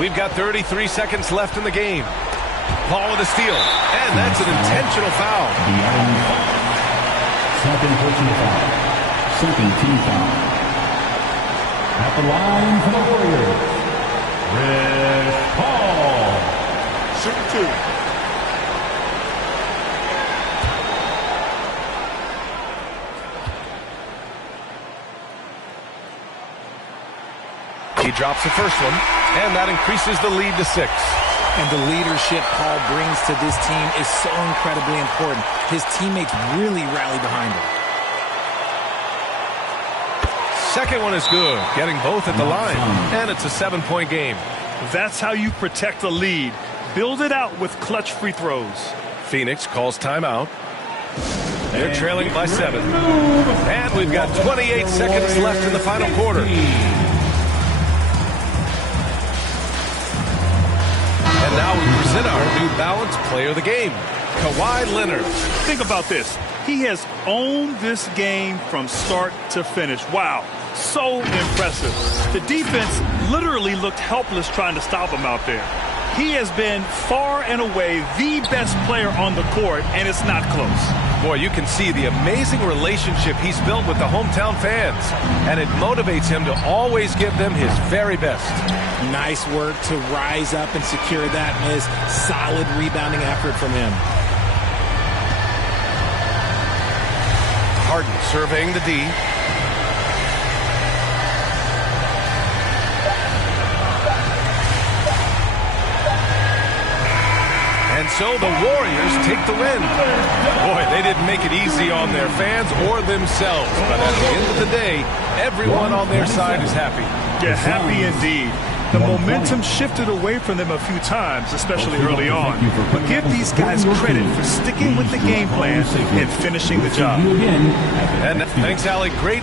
We've got 33 seconds left in the game. Paul with a steal. And that's an intentional foul. Second personal foul. Second team foul. At the line for the Warriors, Chris Paul. Shooting two. He drops the first one, and that increases the lead to 6. And the leadership Paul brings to this team is so incredibly important. His teammates really rally behind him. Second one is good, getting both at the line, and it's a 7-point game. That's how you protect a lead. Build it out with clutch free throws. Phoenix calls timeout. They're trailing by 7. And we've got 28 seconds left in the final quarter. And now we present our New Balance Player of the Game, Kawhi Leonard. Think about this. He has owned this game from start to finish. Wow, so impressive. The defense literally looked helpless trying to stop him out there. He has been far and away the best player on the court, and it's not close. Boy, you can see the amazing relationship he's built with the hometown fans, and it motivates him to always give them his very best. Nice work to rise up and secure that miss. Solid rebounding effort from him. Harden surveying the D. And so the Warriors take the win. Boy, they didn't make it easy on their fans or themselves. But at the end of the day, everyone on their side is happy. Yeah, happy indeed. The momentum shifted away from them a few times, especially early on. But give these guys credit for sticking with the game plan and finishing the job. And thanks, Allie. Great.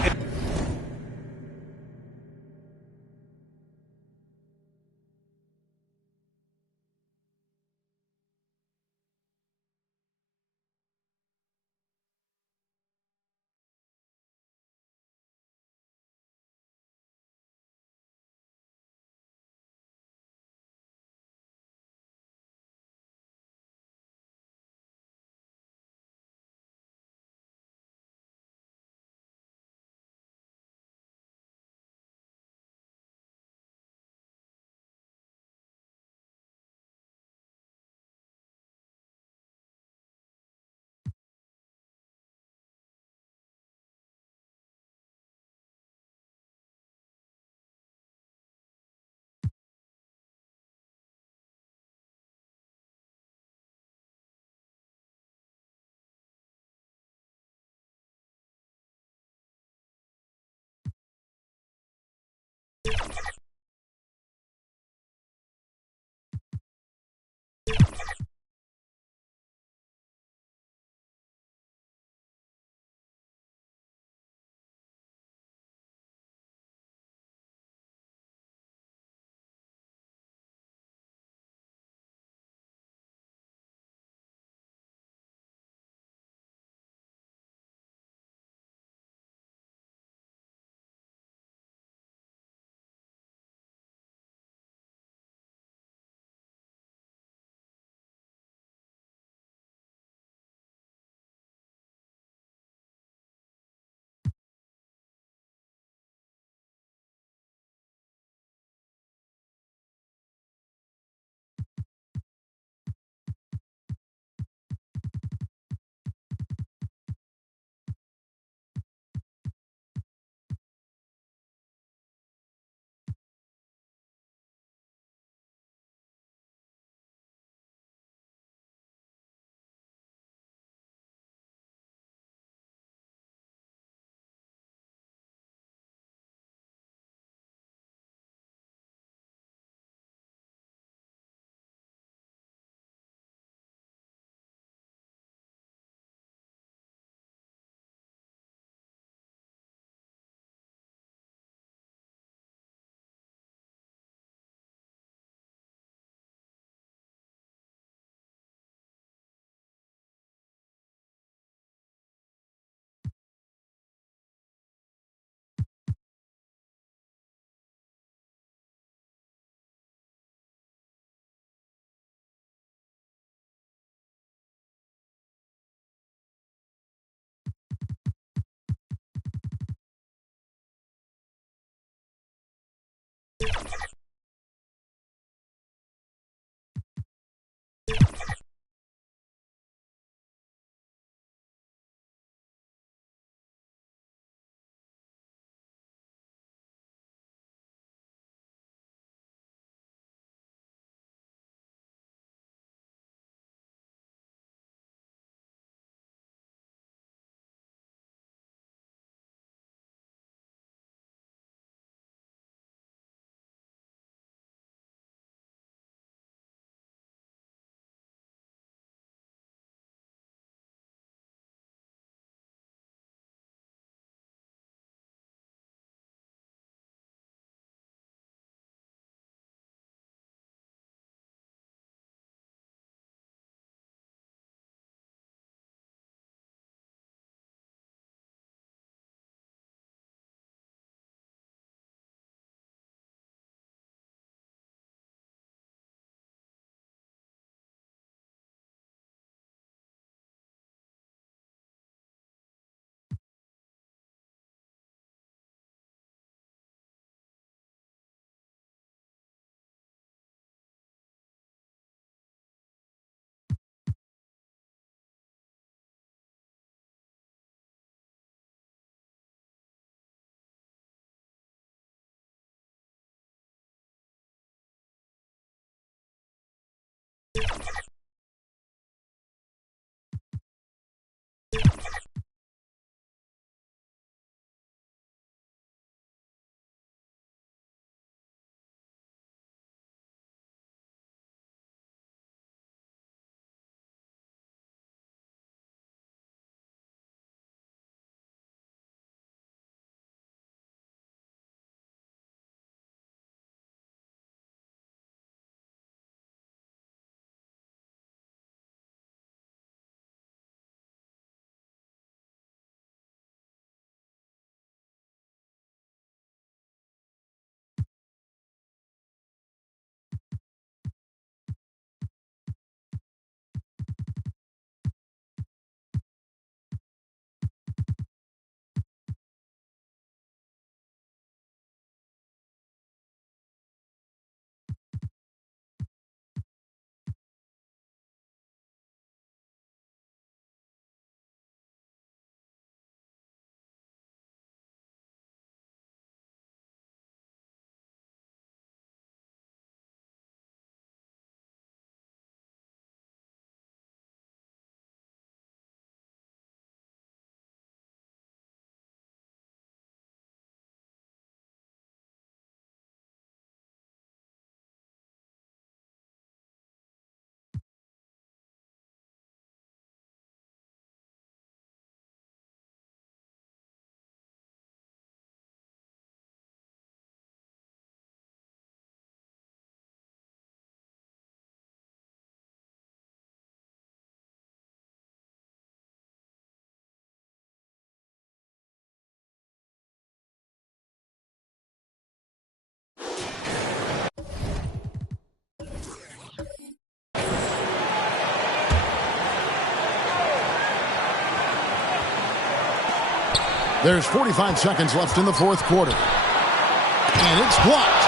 There's 45 seconds left in the fourth quarter. And it's blocked.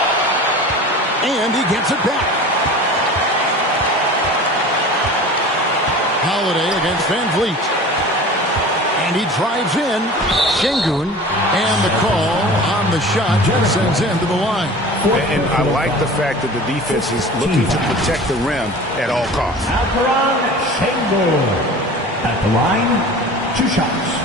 And he gets it back. Holiday against Van Vliet. And he drives in. Şengün. And the call on the shot sends him to the line. And I like the fact that the defense is looking to protect the rim at all costs. Alperen Şengün at the line, 2 shots.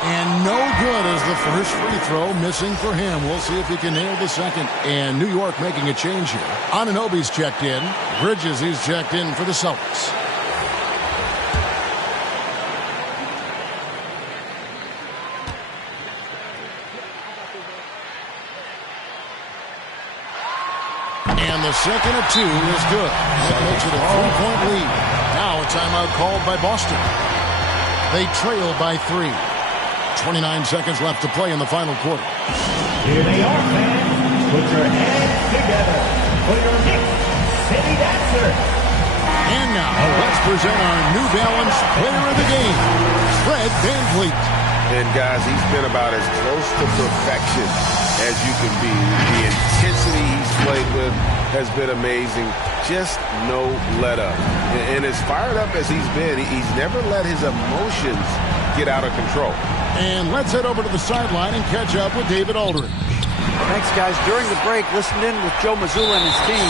And no good as the first free throw missing for him. We'll see if he can nail the second. And New York making a change here. Anunoby's checked in. Bridges, he's checked in for the Celtics. And the second of 2 is good. That makes it a 3-point lead. Now a timeout called by Boston. They trail by 3. 29 seconds left to play in the final quarter. Here they are, fans. Put your hands together for your next City Dancer. And now, let's present our New Balance player of the game, Fred VanVleet. And guys, he's been about as close to perfection as you can be. The intensity he's played with has been amazing. Just no let up. And as fired up as he's been, he's never let his emotions get out of control. And let's head over to the sideline and catch up with David Aldridge. Thanks, guys. During the break, listened in with Joe Mazzulla and his team.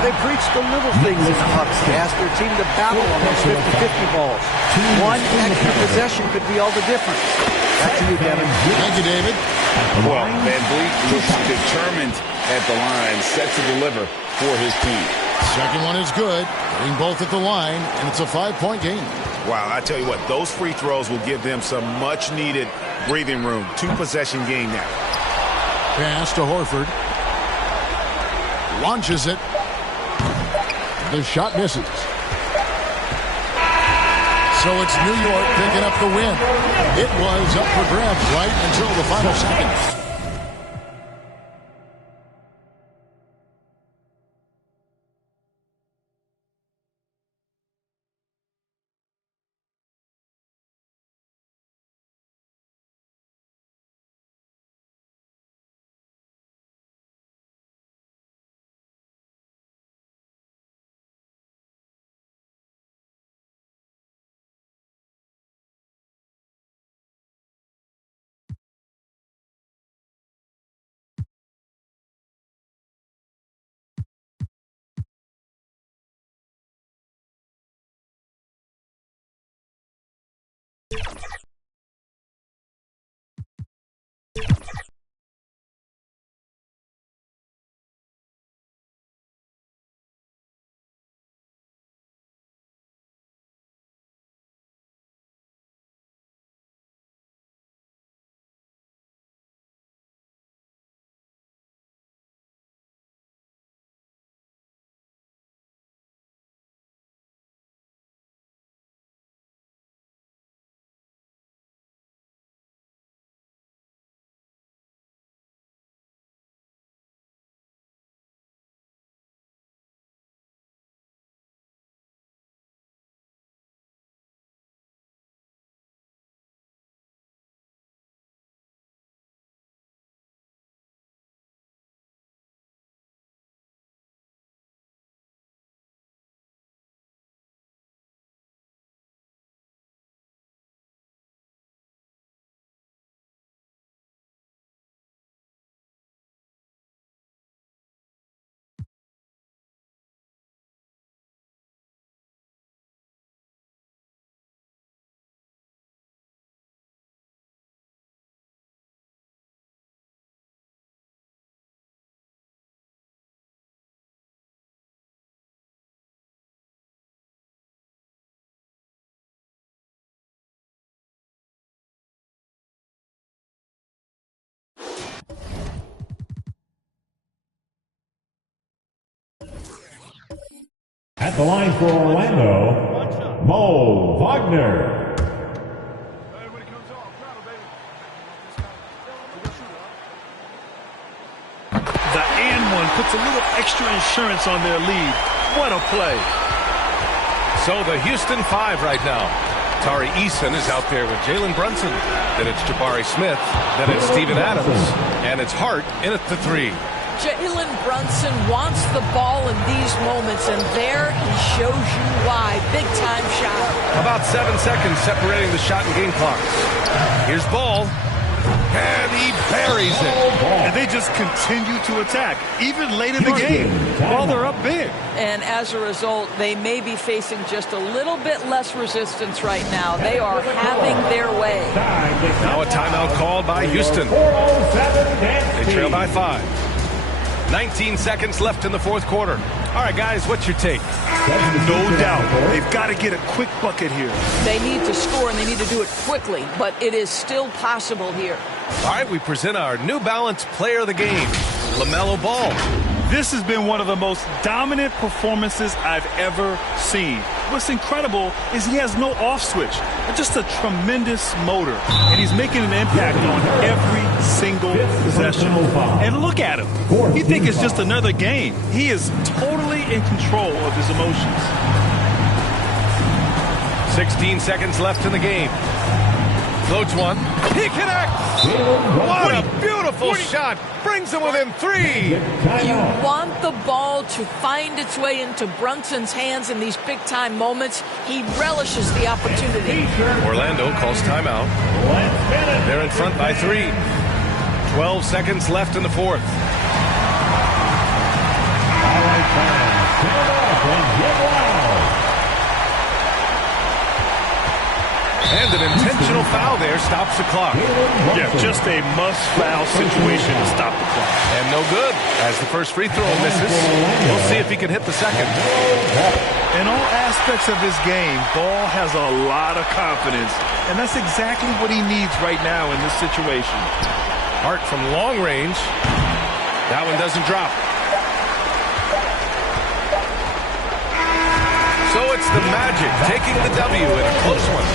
They preached the little things in the huddle. They asked their team to battle on those 50-50 balls. One extra possession could be all the difference. Back to you, Kevin. Thank you, David. Well, VanVleet looks determined at the line, set to deliver for his team. Second one is good. Getting both at the line, and it's a 5-point game. Wow, I tell you what, those free throws will give them some much-needed breathing room. 2-possession game now. Pass to Horford. Launches it. The shot misses. So it's New York picking up the win. It was up for grabs right until the final seconds. At the line for Orlando, Mo Wagner. The and one puts a little extra insurance on their lead. What a play. So the Houston 5 right now. Tari Eason is out there with Jalen Brunson. Then it's Jabari Smith. Then it's Steven Adams. And it's Hart in at the 3. Jalen Brunson wants the ball in these moments, and there he shows you why. Big-time shot. About 7 seconds separating the shot and game clocks. Here's Ball. And he buries it. And they just continue to attack, even late in the game, while they're up big. And as a result, they may be facing just a little bit less resistance right now. They are having their way. Now a timeout called by Houston. They trail by 5. 19 seconds left in the fourth quarter. All right, guys, what's your take? No doubt. They've got to get a quick bucket here. They need to score, and they need to do it quickly, but it is still possible here. All right, we present our New Balance player of the game, LaMelo Ball. This has been one of the most dominant performances I've ever seen. What's incredible is he has no off switch, just a tremendous motor, and he's making an impact on every single possession. And look at him. You think it's just another game. He is totally in control of his emotions. 16 seconds left in the game. Floats one. He connects. What a beautiful shot. Brings him within 3. You want the ball to find its way into Brunson's hands in these big-time moments. He relishes the opportunity. Orlando calls timeout. They're in front by 3. 12 seconds left in the fourth. All right, fans, turn it off and get loud. And an intentional foul there stops the clock. Yeah, just a must-foul situation to stop the clock. And no good as the first free throw misses. We'll see if he can hit the second. In all aspects of his game, Ball has a lot of confidence, and that's exactly what he needs right now in this situation. Hart from long range. That one doesn't drop. So it's the Magic taking the W in a close one.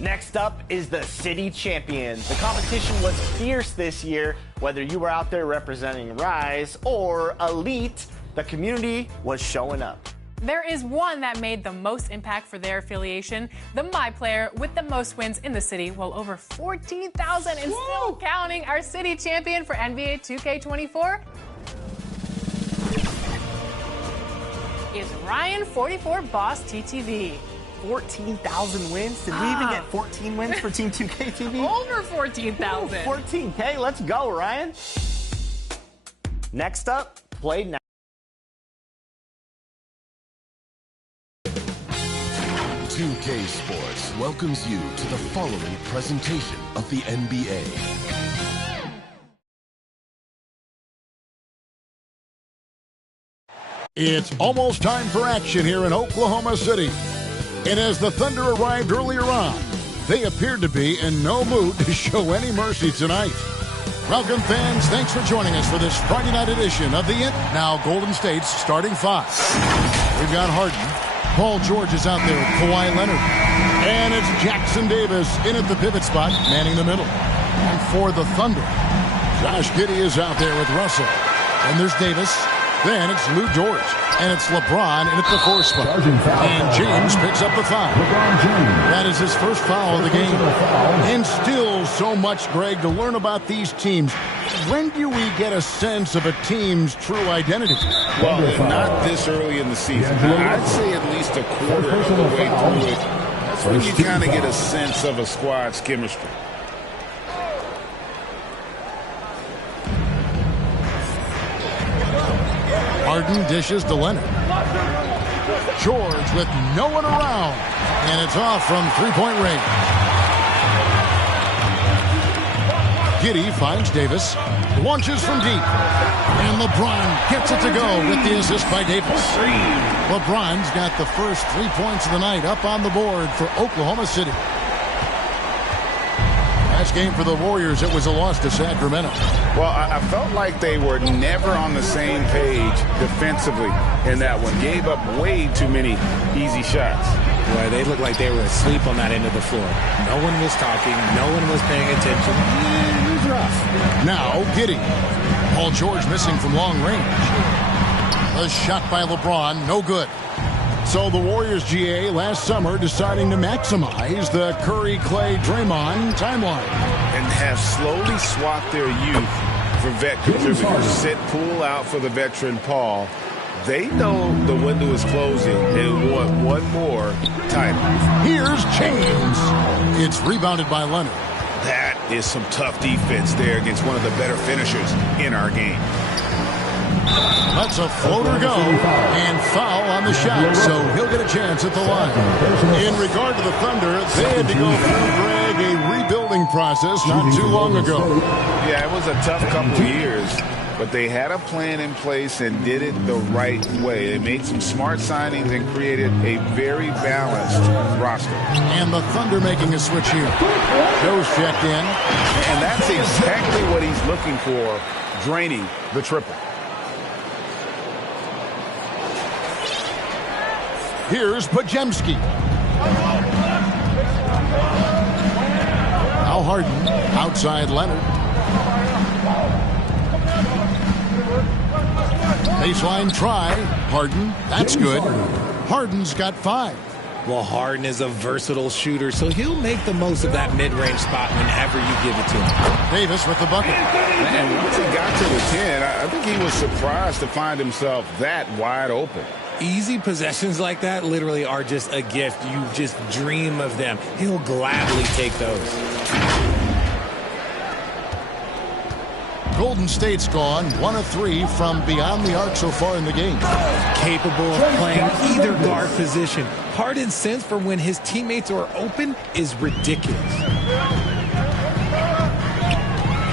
Next up is the City Champions. The competition was fierce this year. Whether you were out there representing Rise or Elite, the community was showing up. There is one that made the most impact for their affiliation, the My Player, with the most wins in the city, well over 14,000 and still counting. Our City Champion for NBA 2K24 is Ryan 44 Boss TTV. 14,000 wins? Did we even get 14 wins for Team 2K TV? Over 14,000. 14K, let's go, Ryan. Next up, Play Now. "2K Sports welcomes you to the following presentation of the NBA. It's almost time for action here in Oklahoma City. And as the Thunder arrived earlier on, they appeared to be in no mood to show any mercy tonight. Welcome, fans. Thanks for joining us for this Friday night edition of the Now Golden State's starting five. We've got Harden. Paul George is out there with Kawhi Leonard. And it's Jackson Davis in at the pivot spot, manning the middle. And for the Thunder, Josh Giddey is out there with Russell. And there's Davis. Then it's Lou Dort. And it's LeBron in at the 4 spot. And James picks up the foul. That is his first foul of the game. And still so much, Greg, to learn about these teams. When do we get a sense of a team's true identity? Well, not this early in the season. I'd say at least a quarter of the way through it. That's when you kind of get a sense of a squad's chemistry. Harden dishes to Leonard. George with no one around. And it's off from three-point range. Giddey finds Davis. Launches from deep. And LeBron gets it to go with the assist by Davis. LeBron's got the first 3 points of the night up on the board for Oklahoma City. Last game for the Warriors, it was a loss to Sacramento. Well, I felt like they were never on the same page defensively in that one. Gave up way too many easy shots. Well, they looked like they were asleep on that end of the floor. No one was talking. No one was paying attention. It was rough. Now, Giddey. Paul George missing from long range. A shot by LeBron, no good. So the Warriors, GA, last summer deciding to maximize the Curry, Clay, Draymond timeline. And have slowly swapped their youth for vet contributors. Sit Poole out for the veteran Paul. They know the window is closing and want one more title. Here's James. It's rebounded by Leonard. That is some tough defense there against one of the better finishers in our game. Lets a floater go, and foul on the shot, so he'll get a chance at the line. In regard to the Thunder, they had to go through, Greg, a rebuilding process not too long ago. Yeah, it was a tough couple of years, but they had a plan in place and did it the right way. They made some smart signings and created a very balanced roster. And the Thunder making a switch here. Joe's checked in. And that's exactly what he's looking for, draining the triple. Here's Podziemski. Now Harden, outside Leonard. Baseline try. Harden, that's good. Harden's got 5. Well, Harden is a versatile shooter, so he'll make the most of that mid-range spot whenever you give it to him. Davis with the bucket. And once he got to the 10, I think he was surprised to find himself that wide open. Easy possessions like that literally are just a gift. You just dream of them. He'll gladly take those. Golden State's gone 1 of 3 from beyond the arc so far in the game. Capable of playing either guard position. Harden's sense for when his teammates are open is ridiculous.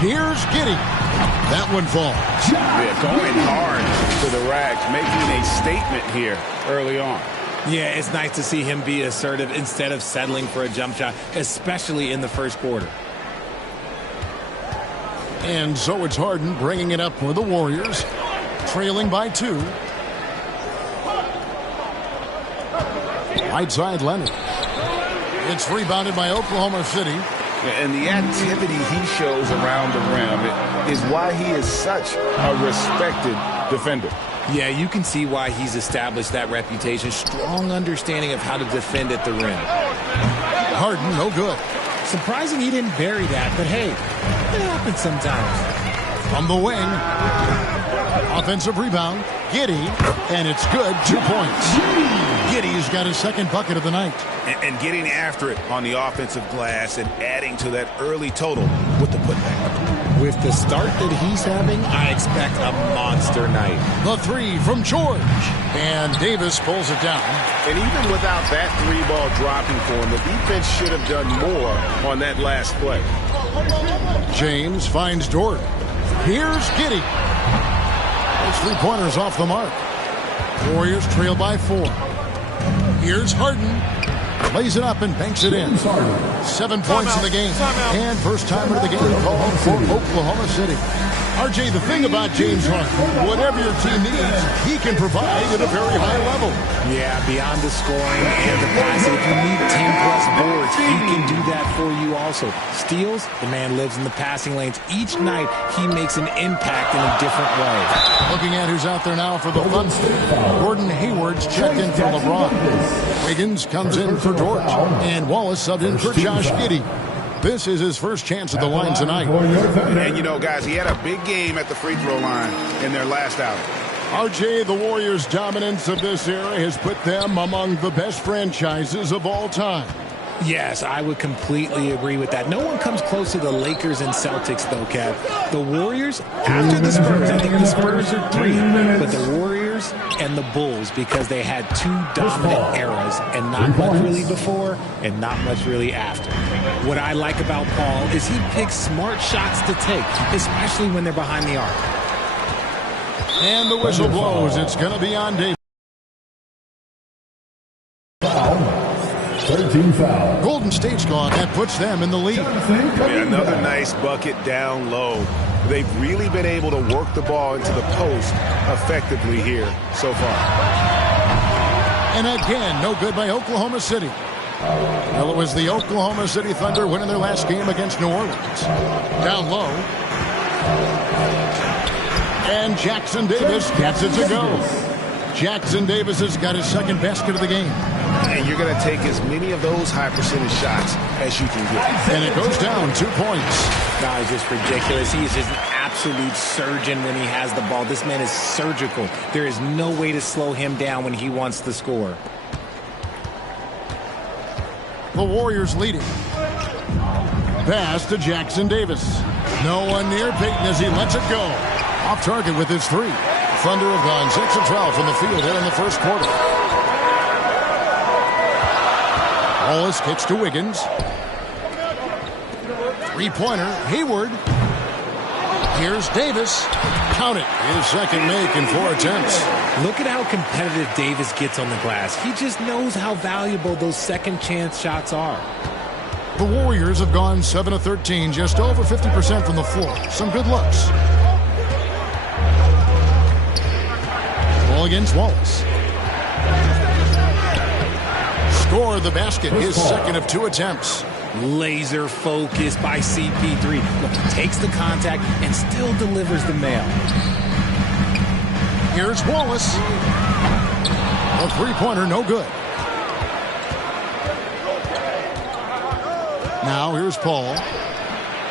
Here's Giddey. That one falls. Yeah, going hard to the racks, making a statement here early on. Yeah, it's nice to see him be assertive instead of settling for a jump shot, especially in the first quarter. And so it's Harden bringing it up for the Warriors, trailing by 2. Right side Leonard. It's rebounded by Oklahoma City. And the activity he shows around the rim is why he is such a respected defender. Yeah, you can see why he's established that reputation. Strong understanding of how to defend at the rim. Harden, no good. Surprising he didn't bury that, but hey, it happens sometimes. From the wing, offensive rebound, Giddey, and it's good, 2 points. Giddey's got his second bucket of the night. And getting after it on the offensive glass and adding to that early total with the putback. With the start that he's having, I expect a monster night. The 3 from George. And Davis pulls it down. And even without that 3-ball dropping for him, the defense should have done more on that last play. James finds Dort. Here's Giddey. Those 3-pointers off the mark. Warriors trail by 4. Here's Harden. Lays it up and banks it in. 7 points in the game. And first timer of the game called for Oklahoma City. RJ, the thing about James Harden, whatever your team needs, he can provide at a very high level. Yeah, beyond the scoring and the passing, if you need 10-plus boards, he can do that for you also. Steals, the man lives in the passing lanes. Each night, he makes an impact in a different way. Looking at who's out there now for the Thunder. Gordon Hayward's checked in for LeBron. Wiggins comes in for George. And Wallace subbed in for Josh Giddey. This is his first chance at the line tonight. And, you know, guys, he had a big game at the free throw line in their last outing. RJ, the Warriors' dominance of this era has put them among the best franchises of all time. Yes, I would completely agree with that. No one comes close to the Lakers and Celtics, though, Kev. The Warriors, after the Spurs, I think the Spurs are 3, but the Warriors and the Bulls, because they had 2 dominant eras, and not much really before and not much really after. What I like about Paul is he picks smart shots to take, especially when they're behind the arc. And the whistle blows. It's going to be on Davis. 13 foul. Golden State's gone. That puts them in the lead. Yeah, another nice bucket down low. They've really been able to work the ball into the post effectively here so far. And again, no good by Oklahoma City. Well, it was the Oklahoma City Thunder winning their last game against New Orleans. Down low. And Jackson Davis gets it to go. Jackson Davis has got his second basket of the game. And you're going to take as many of those high percentage shots as you can get. And it goes down 2 points. Guy is just ridiculous. He is just an absolute surgeon when he has the ball. This man is surgical. There is no way to slow him down when he wants to score. The Warriors leading. Pass to Jackson Davis. No one near Payton as he lets it go. Off target with his 3. Thunder have gone 6 of 12 from the field here in the first quarter. Wallace kicks to Wiggins. 3-pointer, Hayward. Here's Davis. Count it. His second make in 4 attempts. Look at how competitive Davis gets on the glass. He just knows how valuable those second chance shots are. The Warriors have gone 7 of 13, just over 50% from the floor. Some good looks. Ball against Wallace. Score the basket, his second of 2 attempts. Laser focus by CP3. Look, he takes the contact and still delivers the mail. Here's Wallace. A 3-pointer, no good. Now here's Paul.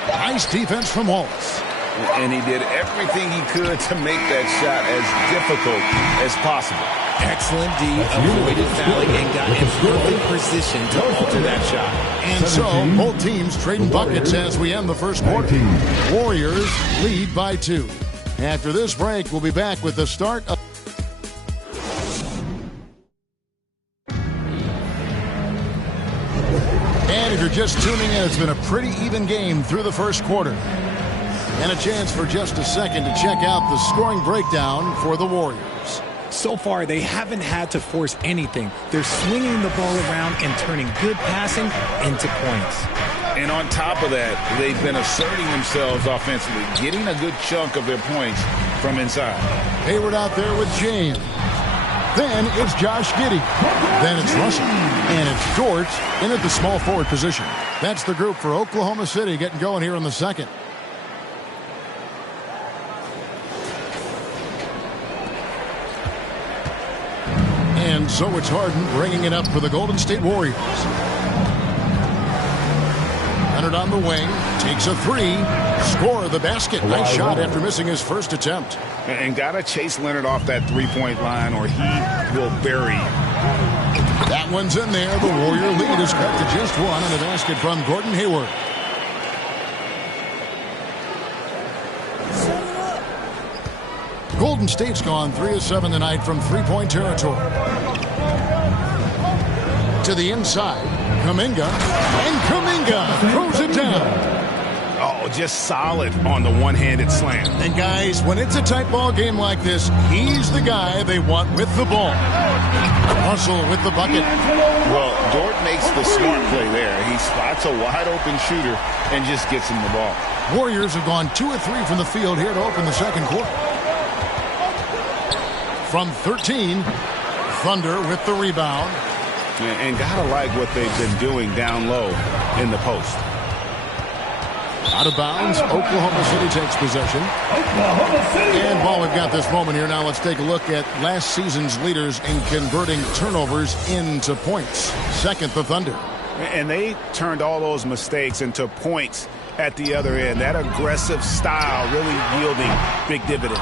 Nice defense from Wallace. and he did everything he could to make that shot as difficult as possible. Excellent D, avoided fouling, and got in perfect position to alter that shot. And so, both teams trading buckets as we end the first quarter. Warriors lead by 2. After this break, we'll be back with the start of... And if you're just tuning in, it's been a pretty even game through the first quarter. And a chance for just a second to check out the scoring breakdown for the Warriors. So far, they haven't had to force anything. They're swinging the ball around and turning good passing into points. And on top of that, they've been asserting themselves offensively, getting a good chunk of their points from inside. Hayward out there with James. Then it's Josh Giddey. Then it's Russell. And it's Dort in at the small forward position. That's the group for Oklahoma City getting going here in the second. And so it's Harden bringing it up for the Golden State Warriors. Leonard on the wing, takes a 3, score the basket. Nice shot after missing his first attempt. And got to chase Leonard off that three-point line or he will bury you. That one's in there. The Warrior lead is cut to just 1 on the basket from Gordon Hayward. Golden State's gone 3 of 7 tonight from three-point territory. To the inside, Kuminga, and Kuminga throws it down. Oh, just solid on the one-handed slam. And guys, when it's a tight ball game like this, he's the guy they want with the ball. Russell with the bucket. Well, Dort makes the smart play there. He spots a wide-open shooter and just gets him the ball. Warriors have gone 2 of 3 from the field here to open the second quarter. From 13, Thunder with the rebound. And gotta like what they've been doing down low in the post. Out of bounds, Oklahoma City takes possession. And while we've got this moment here, now let's take a look at last season's leaders in converting turnovers into points. Second, the Thunder. And they turned all those mistakes into points at the other end. That aggressive style really yielding big dividends.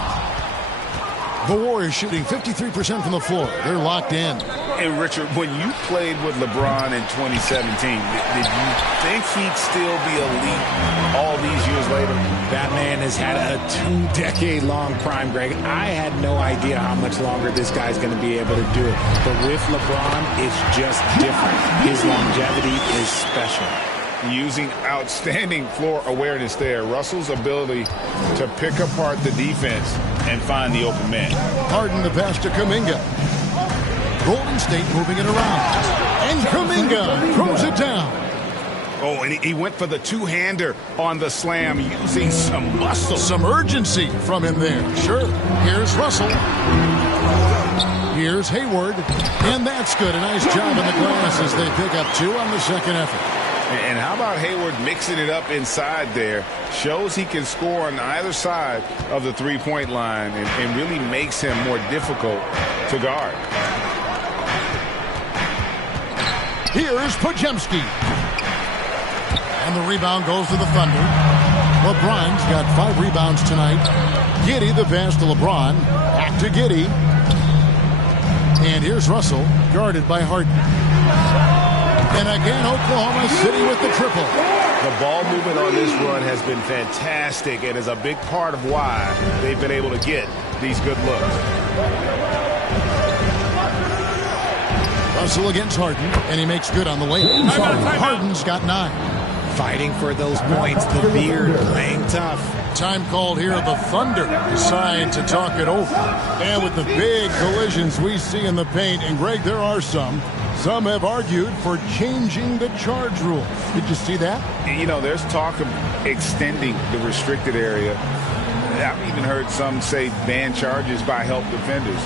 The Warriors shooting 53% from the floor. They're locked in. And Richard, when you played with LeBron in 2017, did you think he'd still be elite all these years later? That man has had a 2-decade-long prime, Greg. I had no idea how much longer this guy's going to be able to do it. But with LeBron, it's just different. His longevity is special. Using outstanding floor awareness there. Russell's ability to pick apart the defense and find the open man. Harden the pass to Kuminga. Golden State moving it around. And Kuminga throws it down. Oh, and he went for the two-hander on the slam using some muscle. Some urgency from him there. Sure. Here's Russell. Here's Hayward. And that's good. A nice job in the glass as they pick up 2 on the second effort. And how about Hayward mixing it up inside there? Shows he can score on either side of the three-point line and really makes him more difficult to guard. Here's Podziemski. And the rebound goes to the Thunder. LeBron's got 5 rebounds tonight. Giddey the pass to LeBron. Back to Giddey. And here's Russell, guarded by Harden. And again, Oklahoma City with the triple. The ball movement on this run has been fantastic and is a big part of why they've been able to get these good looks. Russell against Harden, and he makes good on the way. Harden's got 9. Fighting for those points, the beard playing tough. Time called here. The Thunder decide to talk it over. And with the big collisions we see in the paint, and Greg, there are some have argued for changing the charge rule. Did you see that? You know, there's talk of extending the restricted area. I've even heard some say ban charges by help defenders.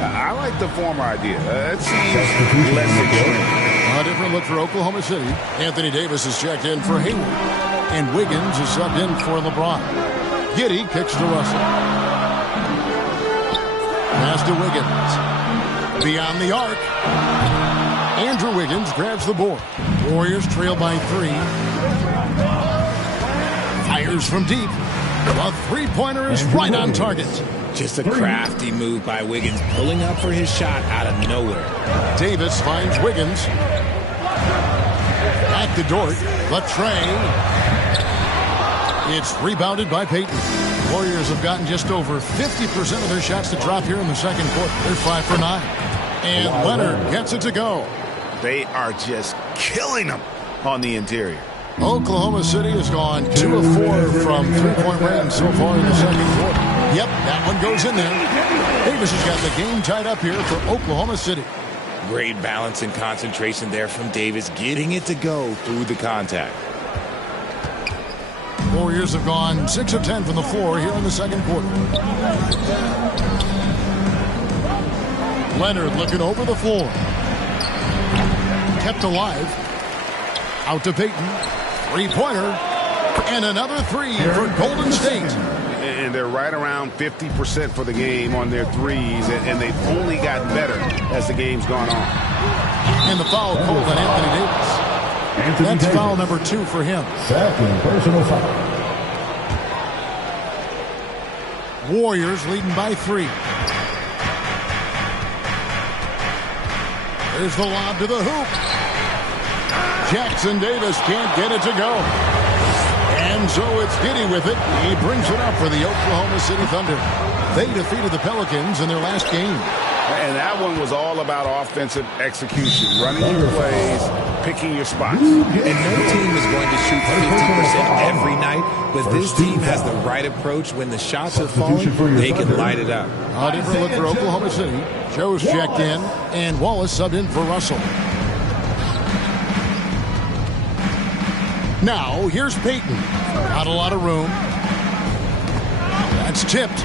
I like the former idea. It seems less extreme. A different look for Oklahoma City. Anthony Davis is checked in for Hayward. And Wiggins is subbed in for LeBron. Giddey kicks to Russell. Pass to Wiggins. Beyond the arc. Andrew Wiggins grabs the board. Warriors trail by 3. Fires from deep. The three-pointer is right on target. Just a crafty move by Wiggins, pulling up for his shot out of nowhere. Davis finds Wiggins. Back to Dort. The tray. It's rebounded by Payton. Warriors have gotten just over 50% of their shots to drop here in the second quarter. They're 5 for 9. And Leonard gets it to go. They are just killing them on the interior. Oklahoma City has gone 2 of 4 from three-point range so far in the second quarter. Yep, that one goes in there. Davis has got the game tied up here for Oklahoma City. Great balance and concentration there from Davis, getting it to go through the contact. Warriors have gone 6 of 10 from the floor here in the second quarter. Leonard looking over the floor. Kept alive. Out to Payton. Three-pointer. And another three for Golden State. And they're right around 50% for the game on their threes, and they've only gotten better as the game's gone on. And the foul called on Anthony Davis. That's foul number 2 for him. Second personal foul. Warriors leading by 3. There's the lob to the hoop. Jackson Davis can't get it to go. And so it's Giddey with it. He brings it up for the Oklahoma City Thunder. They defeated the Pelicans in their last game. And that one was all about offensive execution, running your plays, picking your spots. And no team is going to shoot 50% every night, but this team has the right approach. When the shots are falling, they can light it up. A different look for Oklahoma City. Joe's checked in, and Wallace subbed in for Russell. Now, here's Payton. Not a lot of room. That's tipped.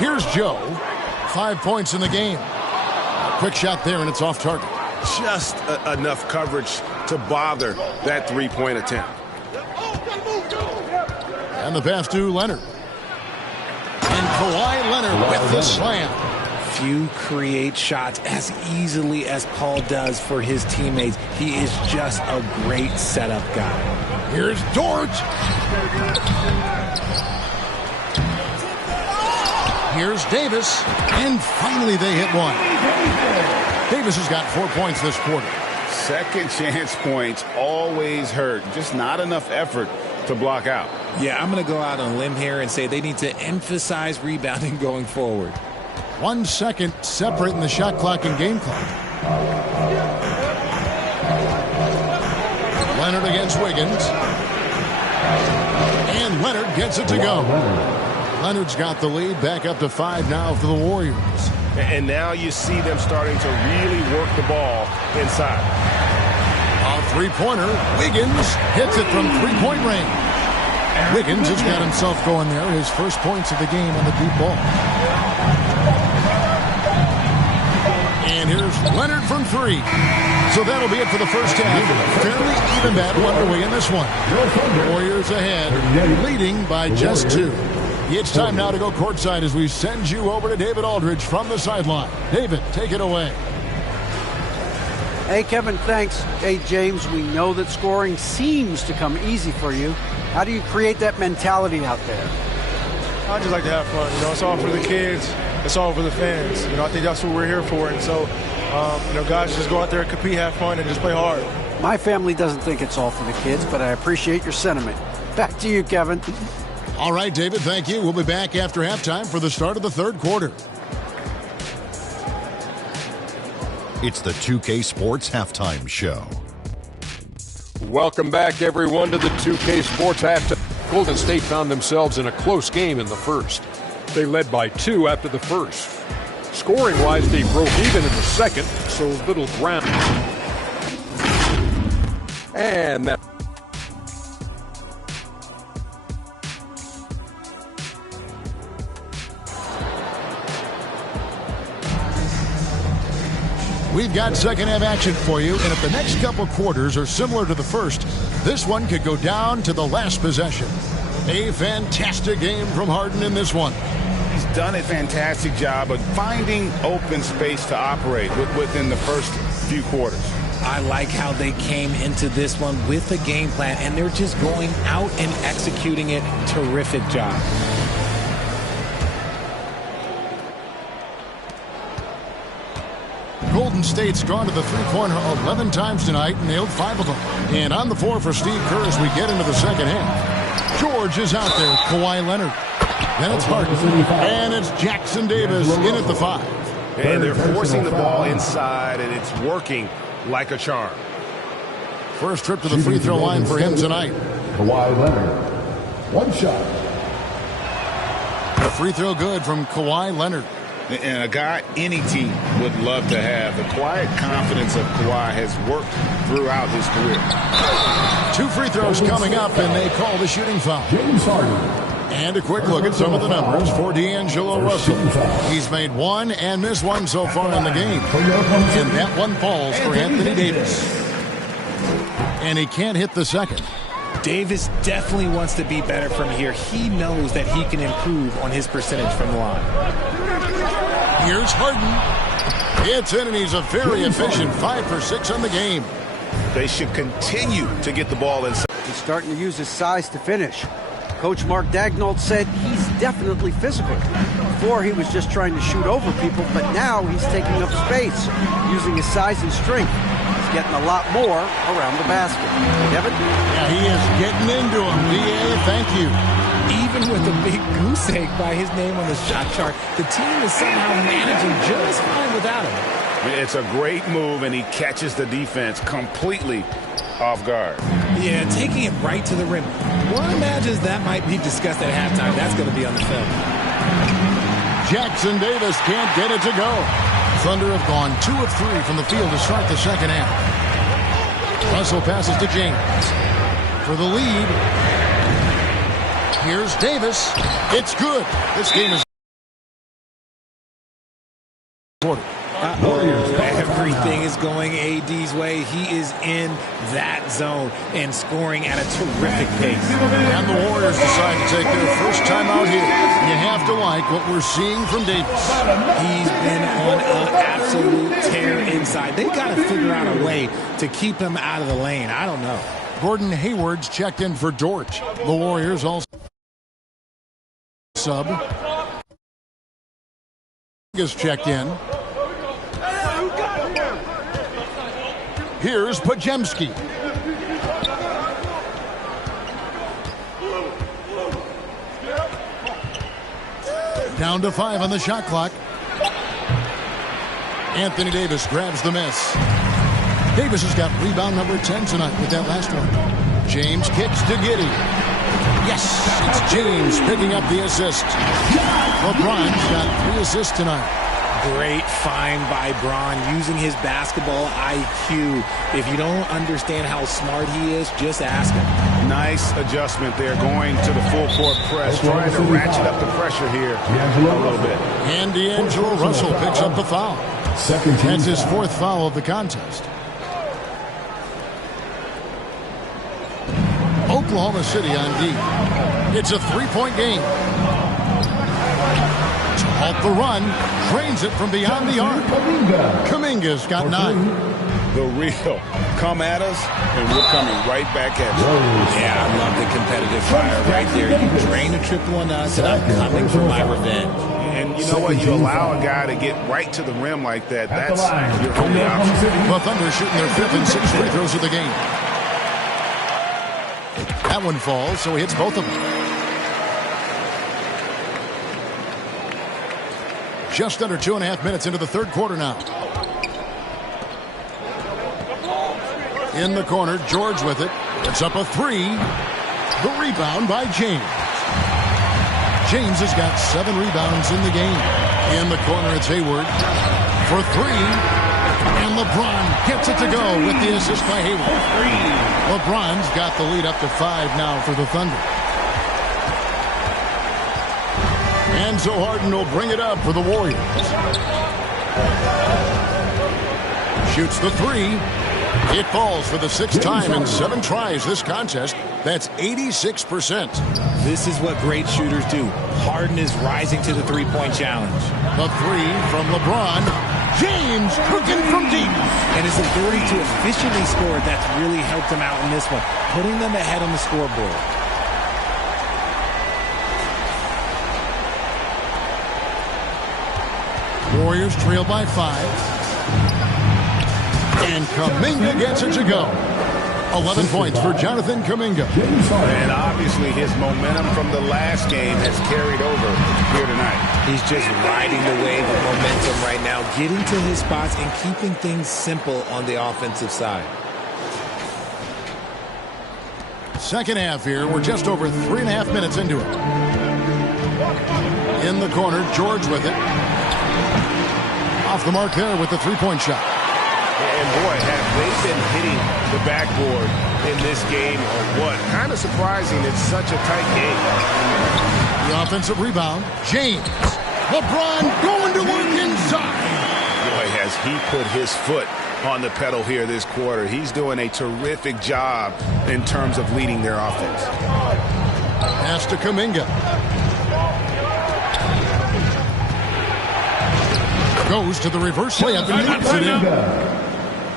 Here's Joe. 5 points in the game. A quick shot there, and it's off target. Just enough coverage to bother that three-point attempt. And the pass to Leonard. And Kawhi Leonard with the slam. Few create shots as easily as Paul does for his teammates. He is just a great setup guy. Here's Dort. Here's Davis. And finally they hit one. Davis has got 4 points this quarter. Second chance points always hurt. Just not enough effort to block out. Yeah, I'm going to go out on a limb here and say they need to emphasize rebounding going forward. 1 second separating the shot clock and game clock. Leonard against Wiggins. And Leonard gets it to go. Leonard's got the lead, back up to 5 now for the Warriors. And now you see them starting to really work the ball inside. A three-pointer. Wiggins hits it from three-point range. Wiggins has got himself going there. His first points of the game on the deep ball. And here's Leonard from 3. So that'll be it for the first half. Fairly even battle underway in this one. Warriors ahead, leading by just 2. It's time now to go courtside as we send you over to David Aldridge from the sideline. David, take it away. Hey, Kevin, thanks. Hey, James, we know that scoring seems to come easy for you. How do you create that mentality out there? I just like to have fun. You know, it's all for the kids. It's all for the fans. You know, I think that's what we're here for. And so, you know, guys, just go out there and compete, have fun, and just play hard. My family doesn't think it's all for the kids, but I appreciate your sentiment. Back to you, Kevin. All right, David, thank you. We'll be back after halftime for the start of the third quarter. It's the 2K Sports Halftime Show. Welcome back, everyone, to the 2K Sports Halftime. Golden State found themselves in a close game in the first. They led by 2 after the first. Scoring-wise, they broke even in the second, so little ground. And that... We've got second half action for you, and if the next couple quarters are similar to the first, this one could go down to the last possession. A fantastic game from Harden in this one. He's done a fantastic job of finding open space to operate within the first few quarters. I like how they came into this one with a game plan, and they're just going out and executing it. Terrific job. Golden State's gone to the three-pointer 11 times tonight and nailed 5 of them. And on the floor for Steve Kerr as we get into the second half. George is out there. Kawhi Leonard. Then it's Harden. And it's Jackson Davis in at the 5. And they're forcing the ball inside, and it's working like a charm. First trip to the free throw line for him tonight. Kawhi Leonard. One shot. A free throw good from Kawhi Leonard. And a guy any team would love to have. The quiet confidence of Kawhi has worked throughout his career. 2 free throws coming up, and they call the shooting foul. James Harden. And a quick look at some of the numbers for D'Angelo Russell. He's made 1 and missed 1 so far in the game. And that one falls for Anthony Davis. And he can't hit the second. Davis definitely wants to be better from here. He knows that he can improve on his percentage from the line. Here's Harden. It's in, and he's a very efficient 5 for 6 on the game. They should continue to get the ball inside. He's starting to use his size to finish. Coach Mark Daigneault said he's definitely physical. Before he was just trying to shoot over people, but now he's taking up space, using his size and strength. He's getting a lot more around the basket. Kevin? Yeah, he is getting into him. D.A., thank you. Even with a big goose egg by his name on the shot chart, the team is somehow managing just fine without him. It's a great move, and he catches the defense completely off guard. Yeah, taking it right to the rim. One imagines that might be discussed at halftime. That's going to be on the film. Jackson Davis can't get it to go. Thunder have gone 2 of 3 from the field to start the second half. Russell passes to James for the lead. Here's Davis. It's good. This game is everything is going AD's way. He is in that zone and scoring at a terrific pace. And the Warriors decide to take their first time out here. You have to like what we're seeing from Davis. He's been on an absolute tear inside. They got to figure out a way to keep him out of the lane. I don't know. Gordon Hayward's checked in for Dort. The Warriors also sub. Is checked in. Here's Podziemski. Down to 5 on the shot clock. Anthony Davis grabs the miss. Davis has got rebound number 10 tonight with that last one. James kicks to Giddey. Yes, it's James picking up the assist. LeBron's got 3 assists tonight. Great find by Bron, using his basketball IQ. If you don't understand how smart he is, just ask him. Nice adjustment there, going to the full court press, trying to ratchet up the pressure here a little bit. And D'Angelo Russell picks up the foul. That's his 4th foul of the contest. Oklahoma City on D. It's a 3-point game. To halt the run, drains it from beyond the arc. Kuminga's got 9. The real come at us, and we're coming right back at you. Yeah, I love the competitive fire right there. You drain a triple on us, and I'm coming for my revenge. And you know what? You allow a guy to get right to the rim like that. That's your only option. The Thunder shooting their 5th and 6th free throws of the game. That one falls, so he hits both of them. Just under 2.5 minutes into the third quarter now. In the corner, George with it. It's up a 3. The rebound by James. James has got 7 rebounds in the game. In the corner, it's Hayward for 3. And LeBron gets it to go with the assist by Hayward. LeBron's got the lead up to 5 now for the Thunder. And so Harden will bring it up for the Warriors. Shoots the 3. It falls for the 6th time in 7 tries this contest. That's 86%. This is what great shooters do. Harden is rising to the 3-point challenge. The 3 from LeBron. James cooking from deep. And his ability to efficiently score, that's really helped him out in this one, putting them ahead on the scoreboard. Warriors trail by 5. And Kuminga gets it to go. 11 points for Jonathan Kuminga. And obviously his momentum from the last game has carried over here tonight. He's just riding the wave of momentum right now, getting to his spots and keeping things simple on the offensive side. Second half here. We're just over 3.5 minutes into it. In the corner, George with it. Off the mark there with the three-point shot. And boy, have they been hitting the backboard in this game or what? Kind of surprising. It's such a tight game. The offensive rebound. James. LeBron going to work inside. Boy, has he put his foot on the pedal here this quarter. He's doing a terrific job in terms of leading their offense. Pass to Kuminga. Goes to the reverse layup and knocks it in.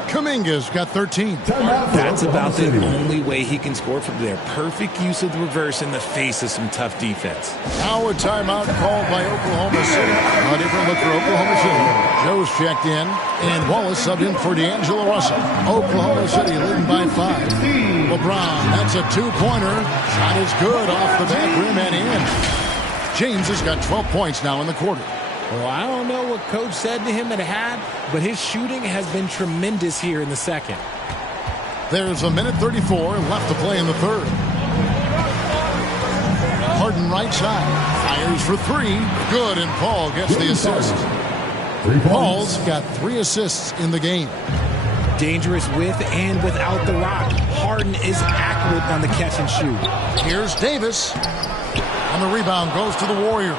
Kuminga's got 13. That's about the only way he can score from there. Perfect use of the reverse in the face of some tough defense. Now a timeout called by Oklahoma City. A different look for Oklahoma City. Joe's checked in, and Wallace subbed in for D'Angelo Russell. Oklahoma City leading by 5. LeBron, that's a two-pointer. Shot is good off the back rim and in. James has got 12 points now in the quarter. Well, I don't know what Coach said to him at half, but his shooting has been tremendous here in the second. There's a minute 34 left to play in the third. Harden right side. Fires for 3. Good, and Paul gets the assist. Paul's got 3 assists in the game. Dangerous with and without the rock. Harden is accurate on the catch and shoot. Here's Davis. And the rebound goes to the Warriors.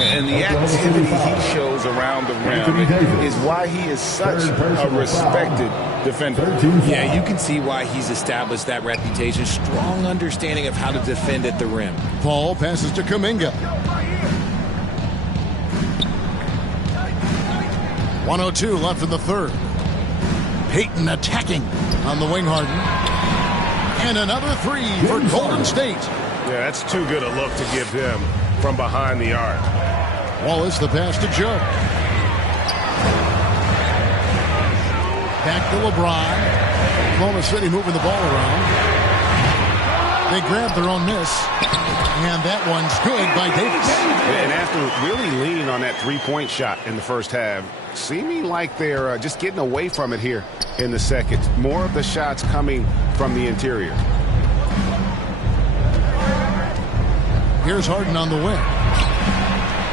And the activity he shows around the rim is why he is such a respected defender. Yeah, you can see why he's established that reputation. Strong understanding of how to defend at the rim. Paul passes to Kuminga. 1:02 left in the third. Payton attacking on the wing, Harden. And another 3 for Golden State. Yeah, that's too good a look to give him from behind the arc. Wallace, the pass to Joe. Back to LeBron. Oklahoma City moving the ball around. They grab their own miss. And that one's good by Davis. And after really leaning on that three-point shot in the first half, seeming like they're just getting away from it here in the second. More of the shots coming from the interior. Here's Harden on the wing.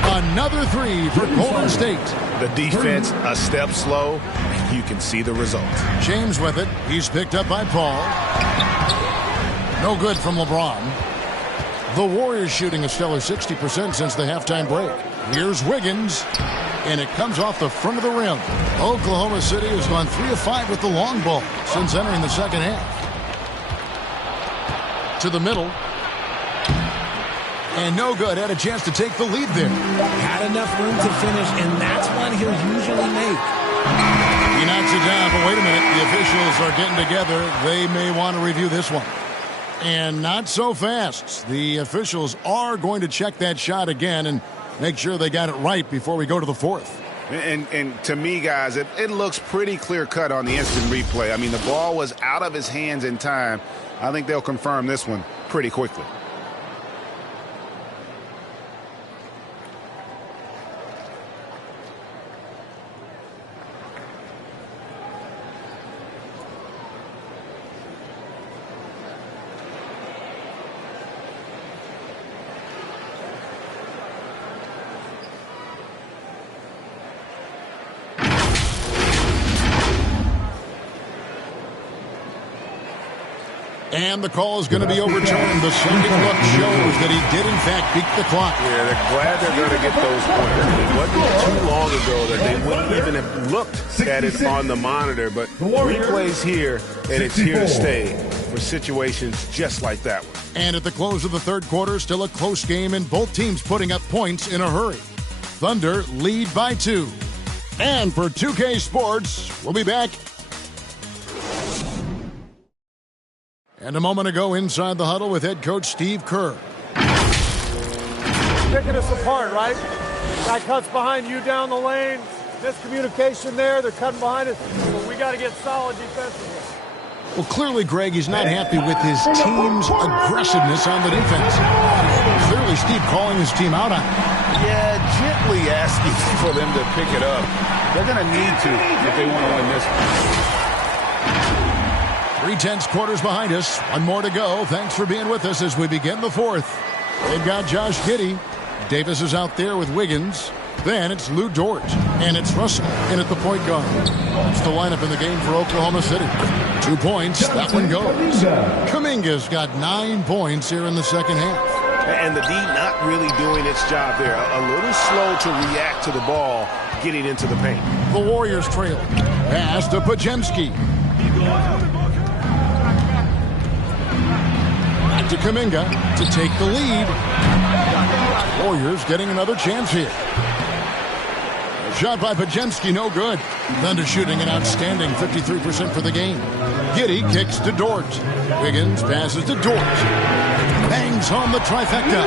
Another 3 for Golden State. The defense a step slow. You can see the results. James with it. He's picked up by Paul. No good from LeBron. The Warriors shooting a stellar 60% since the halftime break. Here's Wiggins. And it comes off the front of the rim. Oklahoma City has gone 3 of 5 with the long ball since entering the second half. To the middle. And no good. Had a chance to take the lead there. Had enough room to finish, and that's one he'll usually make. He knocks it down, but wait a minute. The officials are getting together. They may want to review this one. And not so fast. The officials are going to check that shot again and make sure they got it right before we go to the fourth. And to me, guys, it looks pretty clear-cut on the instant replay. I mean, the ball was out of his hands in time. I think they'll confirm this one pretty quickly. And the call is going to be overturned. The second look shows that he did, in fact, beat the clock. Yeah, they're glad they're going to get those points. It wasn't too long ago that they wouldn't even have looked at it on the monitor. But replays here, and it's here to stay for situations just like that one. And at the close of the third quarter, still a close game, and both teams putting up points in a hurry. Thunder lead by 2. And for 2K Sports, we'll be back. And a moment ago, inside the huddle with head coach Steve Kerr. Picking us apart, right? Guy cuts behind you down the lane. Miscommunication there. They're cutting behind us. But we got to get solid defensively. Well, clearly, Greg, he's not happy with his team's aggressiveness on the defense. Clearly, Steve calling his team out on it. Yeah, gently asking for them to pick it up. They're going to need to if they want to win this one. 3/10 quarters behind us. One more to go. Thanks for being with us as we begin the fourth. They've got Josh Giddey. Davis is out there with Wiggins. Then it's Lou Dort. And it's Russell in at the point guard. That's the lineup in the game for Oklahoma City. 2 points. That one goes. Kuminga's got 9 points here in the second half. And the D not really doing its job there. A little slow to react to the ball getting into the paint. The Warriors trail. Pass to Podziemski. Back to Kuminga to take the lead. Warriors getting another chance here. Shot by Podziemski, no good. Thunder shooting an outstanding 53% for the game. Giddey kicks to Dort. Wiggins passes to Dort. Bangs home the trifecta.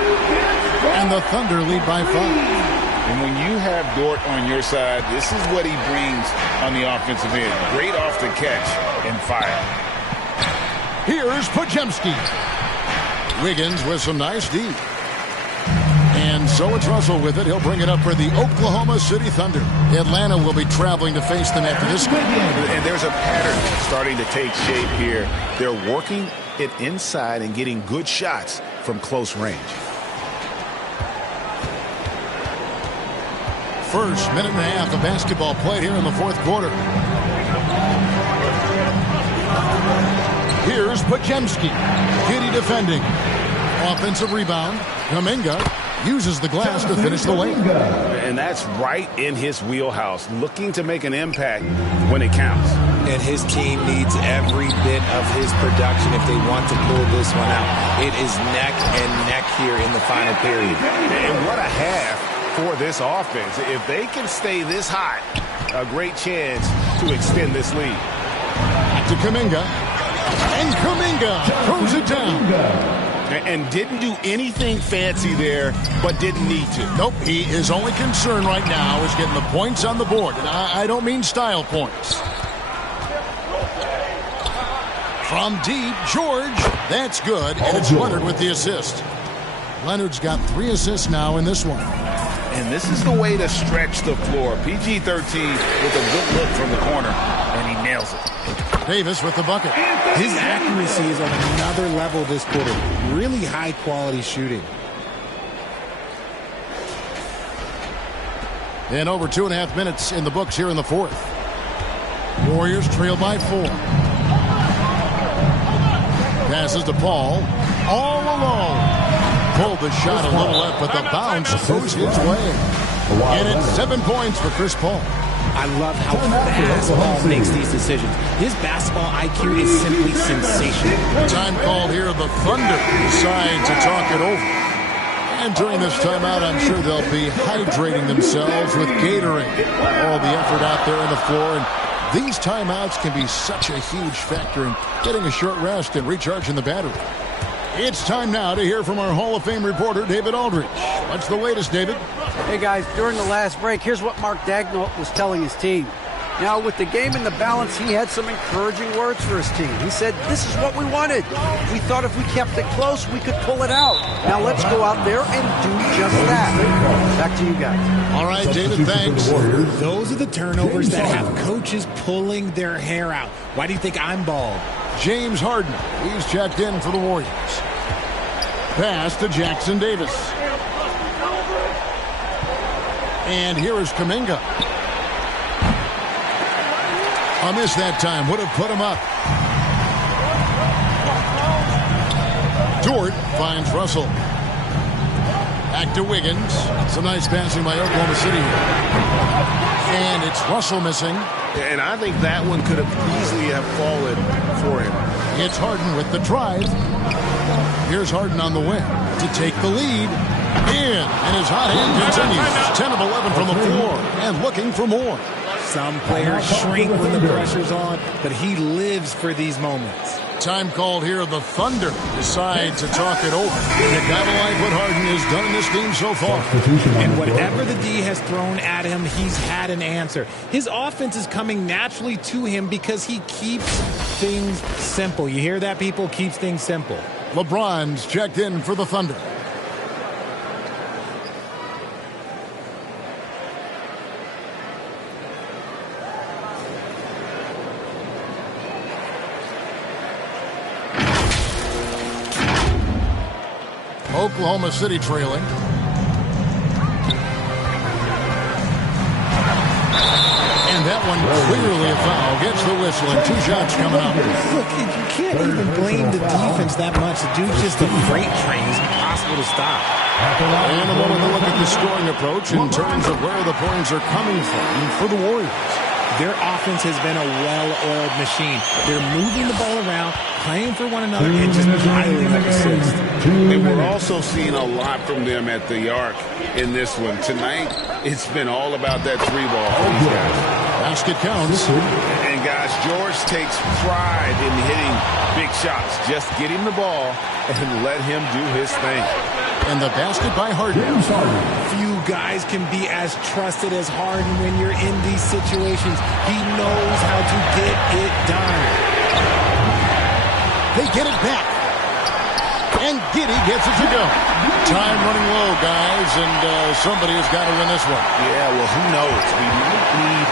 And the Thunder lead by 5. And when you have Dort on your side, this is what he brings on the offensive end. Great off the catch and fire. Here's Podziemski. Wiggins with some nice D. And so it's Russell with it. He'll bring it up for the Oklahoma City Thunder. Atlanta will be traveling to face them after this game. And there's a pattern starting to take shape here. They're working it inside and getting good shots from close range. First minute and a half of basketball played here in the fourth quarter. Here's Podziemski. Giddey defending. Offensive rebound. Kuminga uses the glass to finish the lane. And that's right in his wheelhouse, looking to make an impact when it counts. And his team needs every bit of his production if they want to pull this one out. It is neck and neck here in the final period. And what a half for this offense. If they can stay this hot, a great chance to extend this lead. Back to Kuminga. And Kuminga throws it down. And didn't do anything fancy there, but didn't need to. Nope, his only concern right now is getting the points on the board. And I don't mean style points. From deep, George. That's good, and it's Leonard with the assist. Leonard's got 3 assists now in this one. And this is the way to stretch the floor. PG-13 with a good look from the corner, and he nails it. Davis with the bucket. His accuracy is on another level this quarter. Really high-quality shooting. And over 2.5 minutes in the books here in the fourth. Warriors trail by 4. Passes to Paul. All alone. Pulled the shot a little left, but the bounce goes his way. And it's 7 points for Chris Paul. I love how fast Paul makes these decisions. His basketball IQ is simply sensational. Time called here. The Thunder decide to talk it over. And during this timeout, I'm sure they'll be hydrating themselves with Gatorade. All the effort out there on the floor. And these timeouts can be such a huge factor in getting a short rest and recharging the battery. It's time now to hear from our Hall of Fame reporter, David Aldridge. What's the latest, David? Hey, guys, during the last break, here's what Mark Daigneault was telling his team. Now, with the game in the balance, he had some encouraging words for his team. He said, this is what we wanted. We thought if we kept it close, we could pull it out. Now, let's go out there and do just that. Back to you guys. All right, David, thanks. Those are the turnovers that have coaches pulling their hair out. Why do you think I'm bald? James Harden, he's checked in for the Warriors. Pass to Jackson Davis. And here is Kuminga. A miss that time. Would have put him up. Dort finds Russell. Back to Wiggins. Some nice passing by Oklahoma City here. And it's Russell missing. And I think that one could have easily have fallen for him. It's Harden with the drive. Here's Harden on the wing to take the lead. And his hot hand continues. 10 of 11 from the floor and looking for more. Some players shrink when the pressure's on, but he lives for these moments. Time called here. The Thunder decide to talk it over. You gotta like what Harden has done in this game so far. And whatever the D has thrown at him, he's had an answer. His offense is coming naturally to him because he keeps things simple. You hear that, people? Keeps things simple. LeBron's checked in for the Thunder. Oklahoma City trailing. And that one clearly a foul. Gets the whistle and 2 shots coming up. Look, you can't even blame the defense that much. The dude's just a freight train. It's impossible to stop. And a moment to look at the scoring approach in terms of where the points are coming from for the Warriors. Their offense has been a well-oiled machine. They're moving the ball around, playing for one another, and just piling up assists. And we're also seeing a lot from them at the arc in this one. Tonight, it's been all about that 3-ball for these guys. Basket counts. And guys, George takes pride in hitting big shots. Just get him the ball and let him do his thing. And the basket by Harden. Few guys can be as trusted as Harden when you're in these situations. He knows how to get it done. They get it back. And Giddey gets it to go. Time running low, guys, and somebody has got to win this one. Yeah, well, who knows? We might need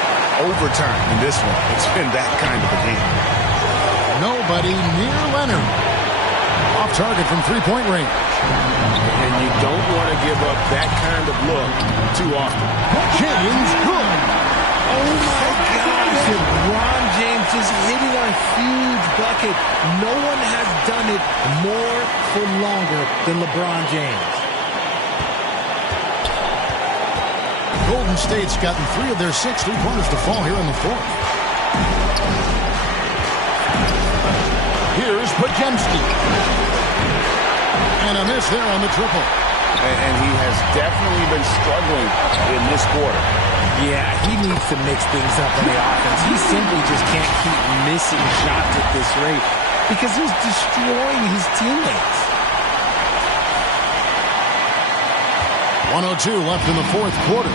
overtime in this one. It's been that kind of a game. Nobody near Leonard. Off target from three-point range. And you don't want to give up that kind of look too often. James good. Oh, my gosh. LeBron James is hitting a huge bucket. No one has done it more for longer than LeBron James. Golden State's gotten 3 of their 6 3-pointers to fall here in the fourth. Here's Podziemski. And a miss there on the triple. And he has definitely been struggling in this quarter. Yeah, he needs to mix things up on the offense. He simply just can't keep missing shots at this rate because he's destroying his teammates. 1:02 left in the fourth quarter.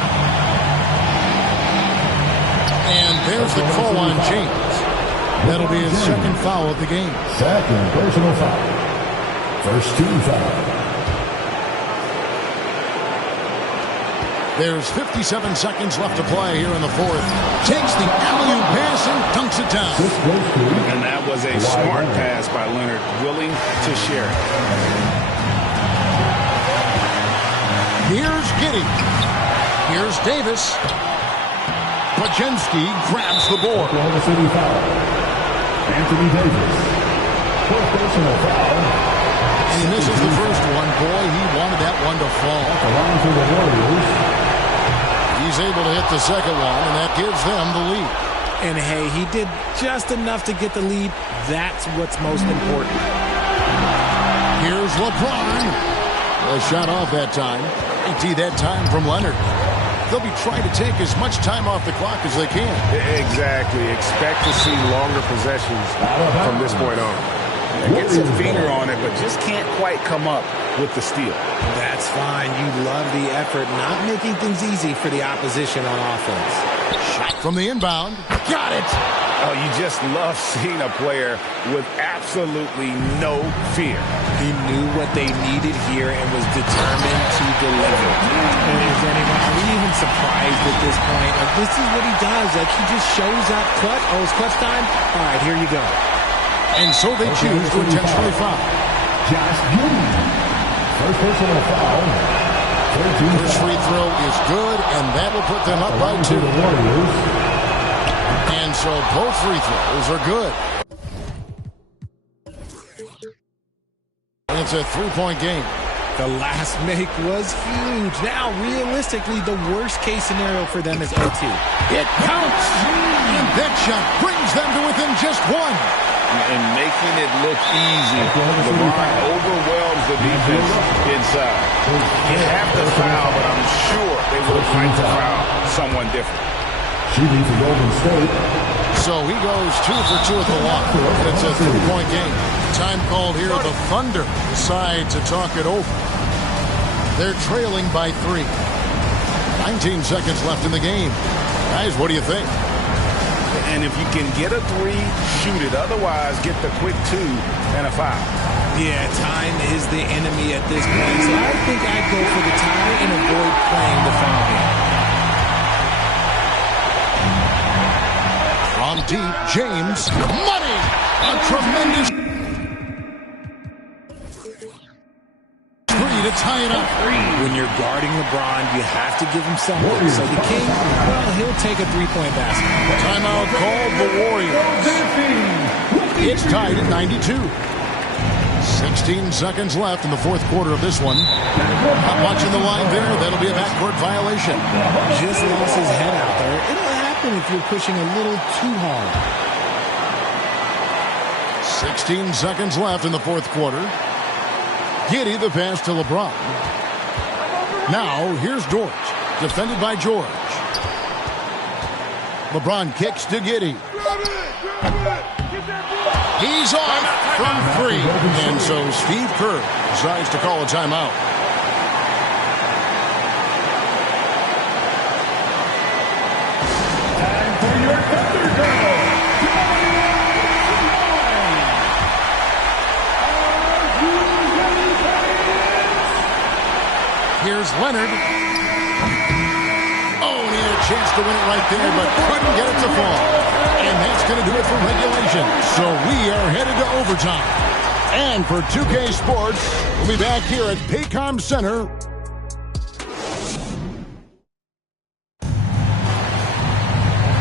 And there's the call on James. That'll be his second foul of the game. Second personal foul. First team foul. There's 57 seconds left to play here in the fourth. Takes the alley-oop pass and dunks it down. And that was a smart pass by Leonard, willing to share it. Here's Giddey. Here's Davis. Podziemski grabs the board. Oklahoma City foul. Anthony Davis. Fourth personal foul. And he misses the first one. Boy, he wanted that one to fall. The line for the Warriors. He's able to hit the second one, and that gives them the lead. And hey, he did just enough to get the lead. That's what's most important. Here's LeBron. A shot off that time. AT that time from Leonard. They'll be trying to take as much time off the clock as they can. Exactly. Expect to see longer possessions from this point on. Gets a finger on it, but just can't quite come up with the steal. That's fine. You love the effort, not making things easy for the opposition on offense. Shot from the inbound. Got it. Oh, you just love seeing a player with absolutely no fear. He knew what they needed here and was determined to deliver. Are we even surprised at this point? Like, this is what he does. Like, he just shows up. Clutch. Oh, it's clutch time? All right, here you go. And so they choose to intentionally foul. Josh Giddey. First personal foul. First free throw is good, and that will put them up by 2. And so both free throws are good. It's a 3-point game. The last make was huge. Now, realistically, the worst-case scenario for them is OT. It counts! And that shot brings them to within just 1. And making it look easy. LeBron overwhelms the defense inside. You have to foul, but I'm sure they would like to foul someone different. Shooting for Golden State. So he goes 2 for 2 at the line. It's a 3-point game. Time called here. The Thunder decide to talk it over. They're trailing by 3. 19 seconds left in the game. Guys, what do you think? And if you can get a 3, shoot it. Otherwise, get the quick 2 and a foul. Yeah, time is the enemy at this point. So I think I'd go for the tie and avoid playing the foul here. From deep, James. Money! A tremendous 3 to tie it up. When you're guarding LeBron, you have to give him something. So the King, well, he'll take a 3-point basket. Timeout called the Warriors. It's tied at 92. 16 seconds left in the fourth quarter of this one. Not watching the line there. That'll be a backcourt violation. Just lost his head out there. It'll happen if you're pushing a little too hard. 16 seconds left in the fourth quarter. Giddey the pass to LeBron. Now here's Dort, defended by George. LeBron kicks to Giddey. He's off from 3. And so Steve Kerr decides to call a timeout. Time for your Thunder Girl. Here's Leonard. Oh, and he had a chance to win it right there, but couldn't get it to fall. And that's going to do it for regulation. So we are headed to overtime. And for 2K Sports, we'll be back here at Paycom Center.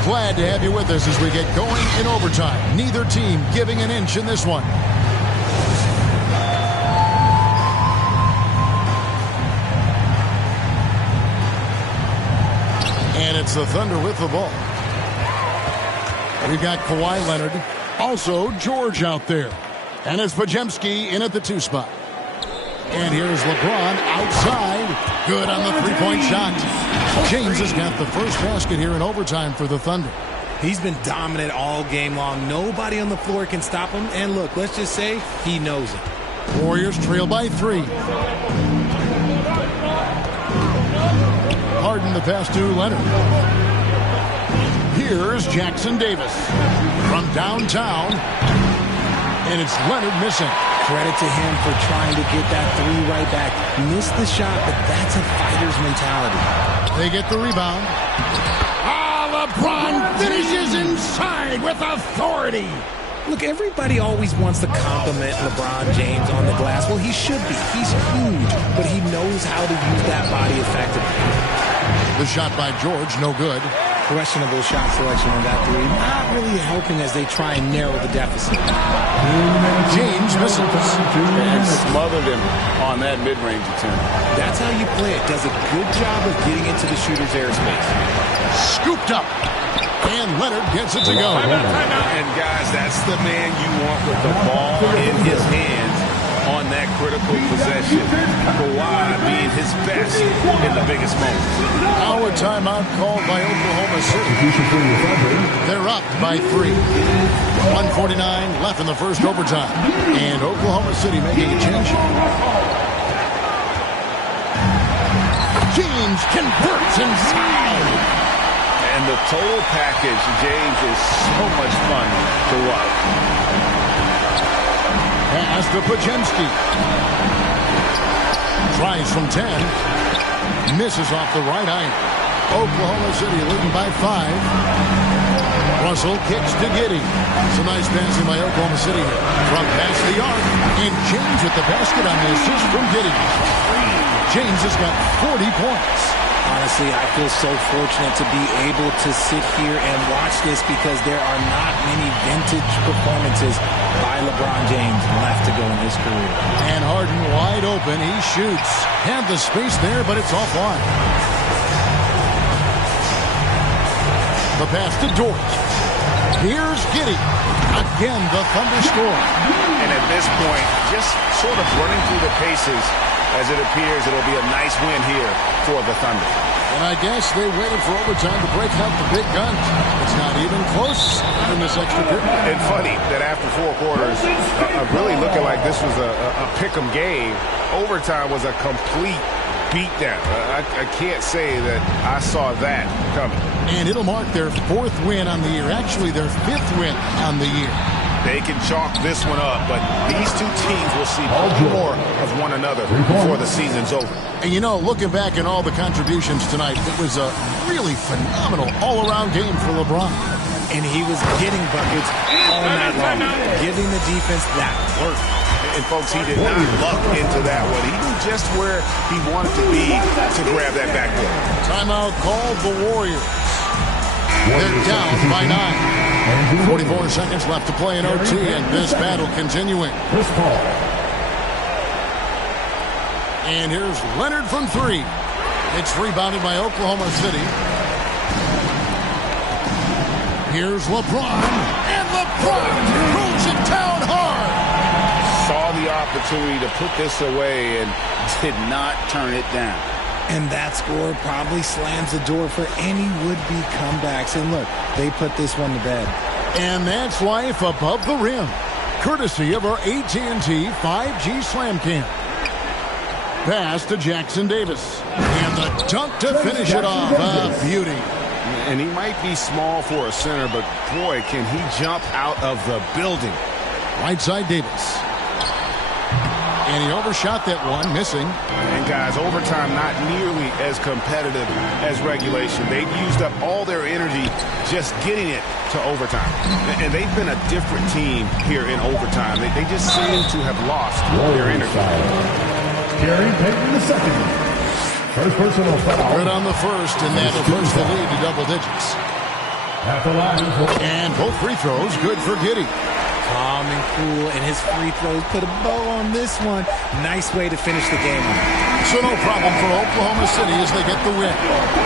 Glad to have you with us as we get going in overtime. Neither team giving an inch in this one. And it's the Thunder with the ball. We've got Kawhi Leonard. Also, George out there. And it's Podziemski in at the 2 spot. And here's LeBron outside. Good on the 3-point shot. James has got the first basket here in overtime for the Thunder. He's been dominant all game long. Nobody on the floor can stop him. And look, let's just say he knows it. Warriors trail by 3. Harden the pass to Leonard. Here's Jackson Davis from downtown. And it's Leonard missing. Credit to him for trying to get that 3 right back. Missed the shot, but that's a fighter's mentality. They get the rebound. LeBron finishes inside with authority. Look, everybody always wants to compliment LeBron James on the glass. Well, he should be. He's huge, but he knows how to use that body effectively. The shot by George, no good. Questionable shot selection on that 3. Not really helping as they try and narrow the deficit. James misses. And smothered him on that mid-range attempt. That's how you play it. Does a good job of getting into the shooter's airspace. Scooped up. And Leonard gets it to go. And guys, that's the man you want with the ball in his hands on that critical possession. Kawhi being his best in the biggest moment. Now a timeout called by Oklahoma City. They're up by 3. 1:49 left in the first overtime. And Oklahoma City making a change. James converts inside. And the total package, James, is so much fun to watch. Pass to Podziemski. Tries from 10. Misses off the right iron. Oklahoma City leading by 5. Russell kicks to Giddey. Some nice passing by Oklahoma City from past the arc. And James with the basket on the assist from Giddey. James has got 40 points. Honestly, I feel so fortunate to be able to sit here and watch this because there are not many vintage performances by LeBron James left to go in his career. And Harden wide open. He shoots. Had the space there, but it's offline. The pass to Dort. Here's Giddey. Again, the Thunder score. And at this point, just sort of running through the paces as it appears it'll be a nice win here for the Thunder. And I guess they waited for overtime to break out the big guns. It's not even close in this extra period. And funny that after 4 quarters, really looking like this was a pick-em game, overtime was a complete beatdown. I can't say that I saw that coming. And it'll mark their 4th win on the year. Actually, their 5th win on the year. They can chalk this one up, but these two teams will see more of one another before the season's over. And you know, looking back at all the contributions tonight, it was a really phenomenal all-around game for LeBron. And he was getting buckets all night long, giving the defense that work. And folks, he did not luck into that one. He knew just where he wanted to be to grab that backboard. Timeout called the Warriors. They're down by 9. 44 seconds left to play in OT, and this battle continuing. And here's Leonard from 3. It's rebounded by Oklahoma City. Here's LeBron, and LeBron throws it down hard. Saw the opportunity to put this away and did not turn it down. And that score probably slams the door for any would-be comebacks. And look, they put this one to bed. And that's life above the rim, courtesy of our AT&T 5G Slam Cam. Pass to Jackson Davis. And the dunk to finish it off. A beauty. And he might be small for a center, but boy, can he jump out of the building. Right side Davis. And he overshot that one, missing. And guys, overtime not nearly as competitive as regulation. They've used up all their energy just getting it to overtime. And they've been a different team here in overtime. They just seem to have lost their energy. Gary Payton II. First personal foul. Good on the first, and that'll push the lead to double digits. At the line. And both free throws good for Giddey. Calm and cool, and his free throws put a bow on this one. Nice way to finish the game. So no problem for Oklahoma City as they get the win.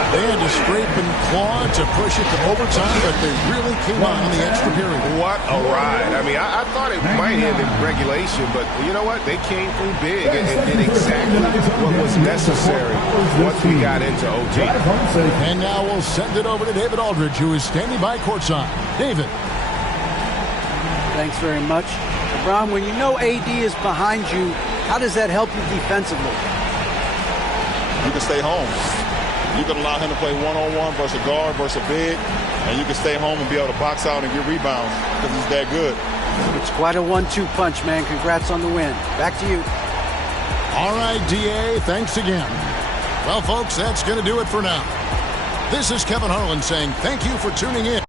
They had to scrape and claw to push it to overtime, but they really came on in the extra period. What a ride. I mean, I thought it might end in regulation, but you know what? They came through big and did exactly what was necessary once we got into OT. And now we'll send it over to David Aldridge, who is standing by courtside. David. Thanks very much. LeBron, when you know AD is behind you, how does that help you defensively? You can stay home. You can allow him to play one-on-one versus a guard versus a big, and you can stay home and be able to box out and get rebounds because he's that good. It's quite a 1-2 punch, man. Congrats on the win. Back to you. All right, DA, thanks again. Well, folks, that's going to do it for now. This is Kevin Harlan saying thank you for tuning in.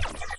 you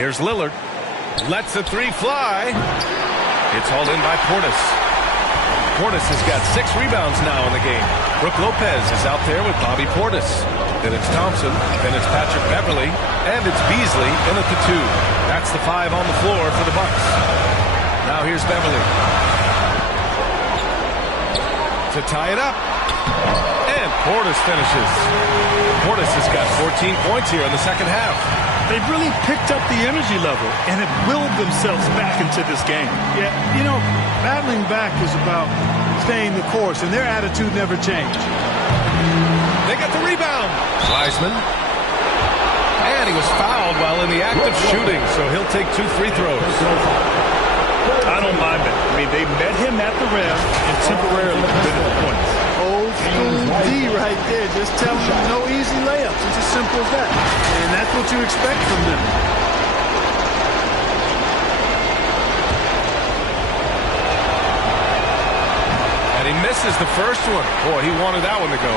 Here's Lillard. Lets the three fly. It's hauled in by Portis. Portis has got 6 rebounds now in the game. Brook Lopez is out there with Bobby Portis. Then it's Thompson. Then it's Patrick Beverly. And it's Beasley in at the 2. That's the 5 on the floor for the Bucks. Now here's Beverly. To tie it up. And Portis finishes. Portis has got 14 points here in the second half. They've really picked up the energy level and have willed themselves back into this game. Yeah, you know, battling back is about staying the course, and their attitude never changed. They got the rebound. Wiseman. And he was fouled while in the act of shooting, so he'll take 2 free throws. I don't mind it. I mean, they met him at the rim and temporarily prevented the points. Old school D right there. Just tell them no easy layups. It's as simple as that. And that's what you expect from them. And he misses the first one. Boy, he wanted that one to go.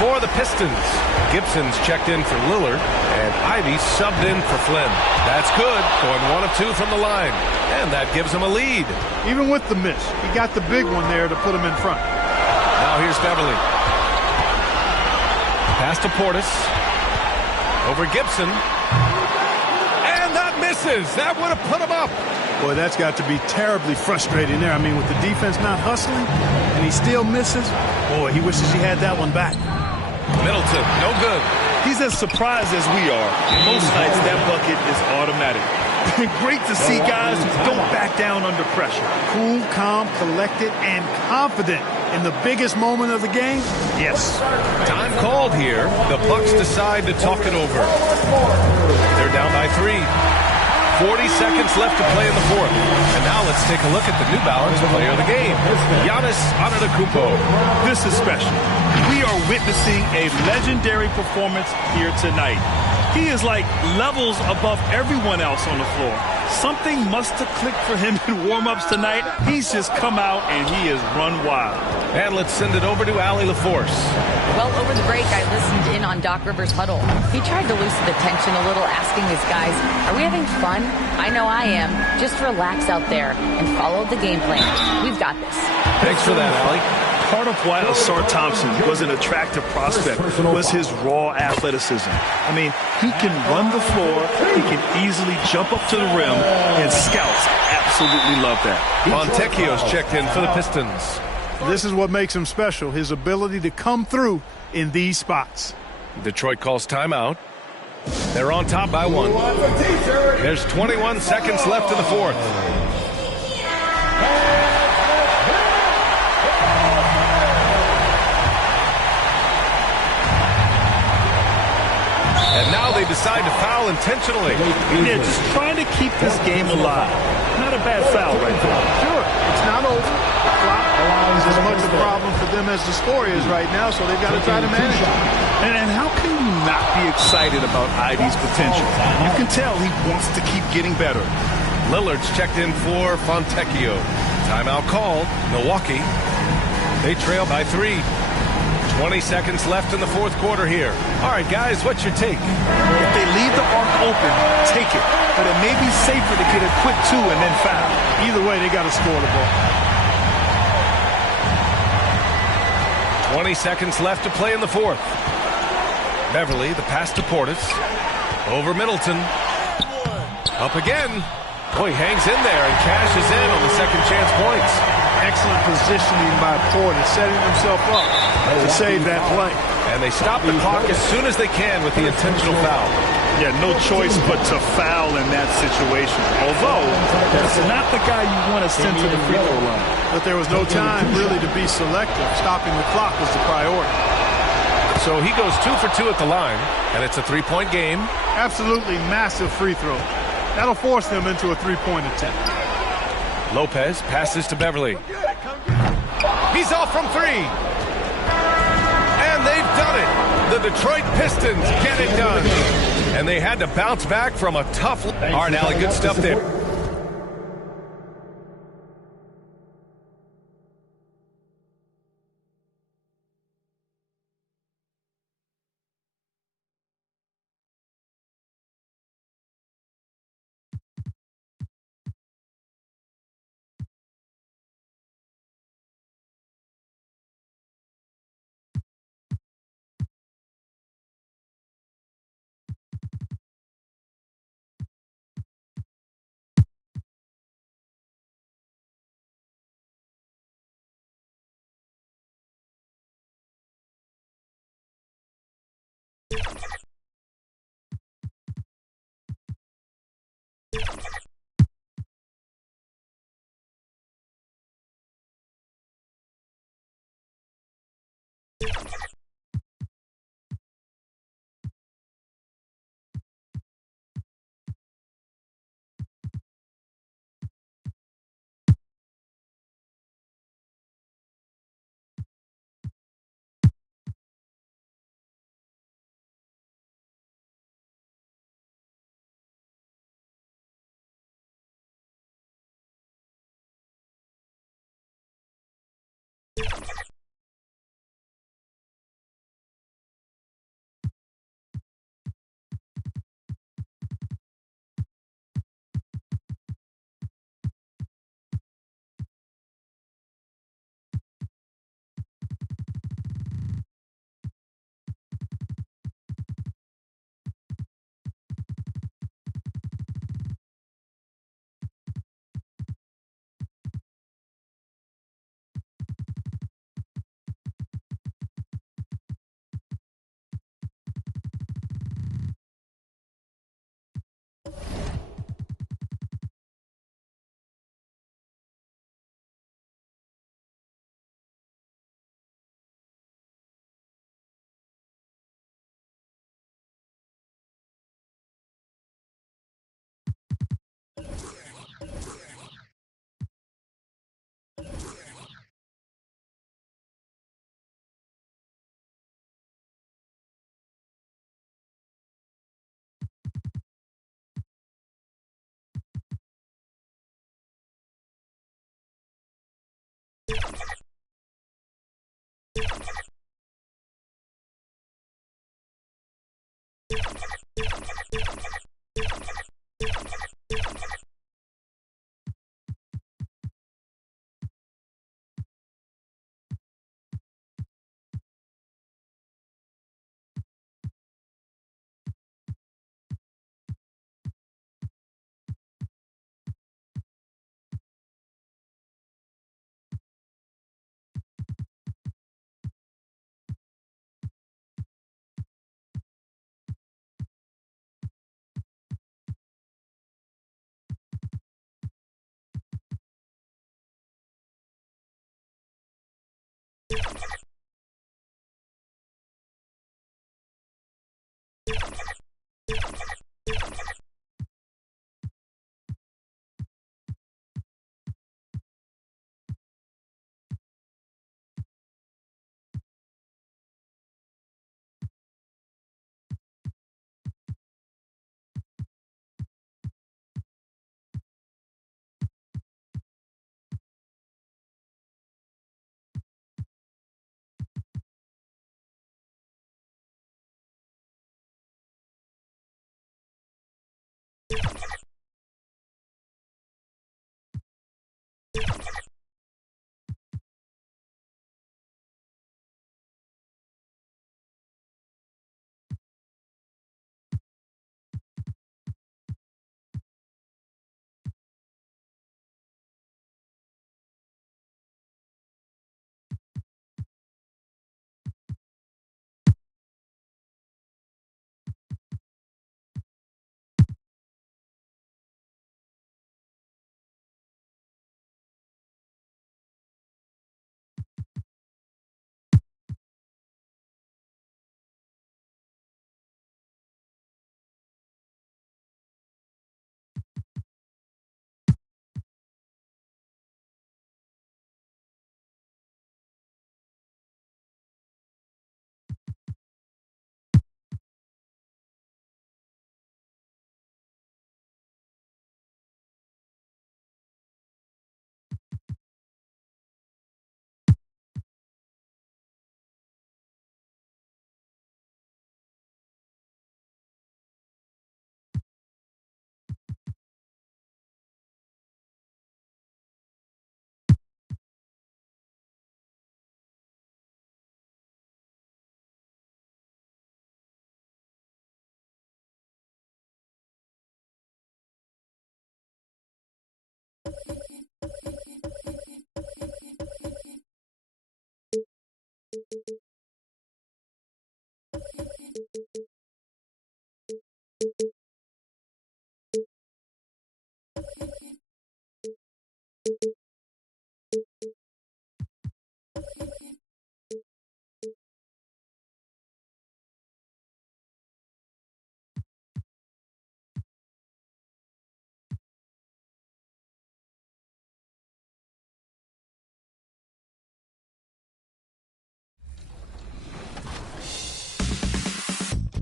for the Pistons. Gibson's checked in for Lillard, and Ivy subbed in for Flynn. That's good, going 1 of 2 from the line, and that gives him a lead. Even with the miss, he got the big one there to put him in front. Now here's Beverly. Pass to Portis. Over Gibson. And that misses. That would have put him up. Boy, that's got to be terribly frustrating there. I mean, with the defense not hustling, and he still misses. Boy, he wishes he had that one back. Middleton, no good. He's as surprised as we are. Most nights, that bucket is automatic. Great to see guys who don't back down under pressure. Cool, calm, collected, and confident in the biggest moment of the game. Yes. Time called here. The Bucks decide to talk it over. They're down by 3. 40 seconds left to play in the fourth. And now let's take a look at the New Balance player of the game, Giannis Antetokounmpo. This is special. We are witnessing a legendary performance here tonight. He is like levels above everyone else on the floor. Something must have clicked for him in warm-ups tonight. He's just come out and he has run wild. And let's send it over to Allie LaForce. Well, over the break, I listened in on Doc Rivers' huddle. He tried to loosen the tension a little, asking his guys, are we having fun? I know I am. Just relax out there and follow the game plan. We've got this. Thanks for that, Allie. Part of why Ausar Thompson was an attractive prospect was his raw athleticism. I mean, he can run the floor, he can easily jump up to the rim, and scouts absolutely love that. Fontecchio's checked in for the Pistons. This is what makes him special, his ability to come through in these spots. Detroit calls timeout. They're on top by 1. There's 21 seconds left in the fourth. And now they decide to foul intentionally. They're just trying to keep this game alive. Not a bad foul right there. Sure, it's not over. The clock is as much a problem for them as the score is right now, so they've got to try to manage it. And how can you not be excited about Ivy's potential? You can tell he wants to keep getting better. Lillard's checked in for Fontecchio. Timeout called. Milwaukee. They trail by 3. 20 seconds left in the fourth quarter here. All right, guys, what's your take? If they leave the arc open, take it. But it may be safer to get a quick 2 and then foul. Either way, they got to score the ball. 20 seconds left to play in the fourth. Beverly, the pass to Portis. Over Middleton. Up again. Boy, he hangs in there and cashes in on the second chance points. Excellent positioning by Portis, setting himself up to save that play. And they stop the clock as soon as they can with the intentional foul. Yeah, no choice but to foul in that situation. Although, that's not the guy you want to send to the free throw line. But there was no time really to be selective. Stopping the clock was the priority. So he goes 2 for 2 at the line, and it's a 3-point game. Absolutely massive free throw. That'll force them into a 3-point attempt. Lopez passes to Beverly. He's off from 3. And they've done it. The Detroit Pistons get it done. And they had to bounce back from a tough... All right, Allie, good stuff there.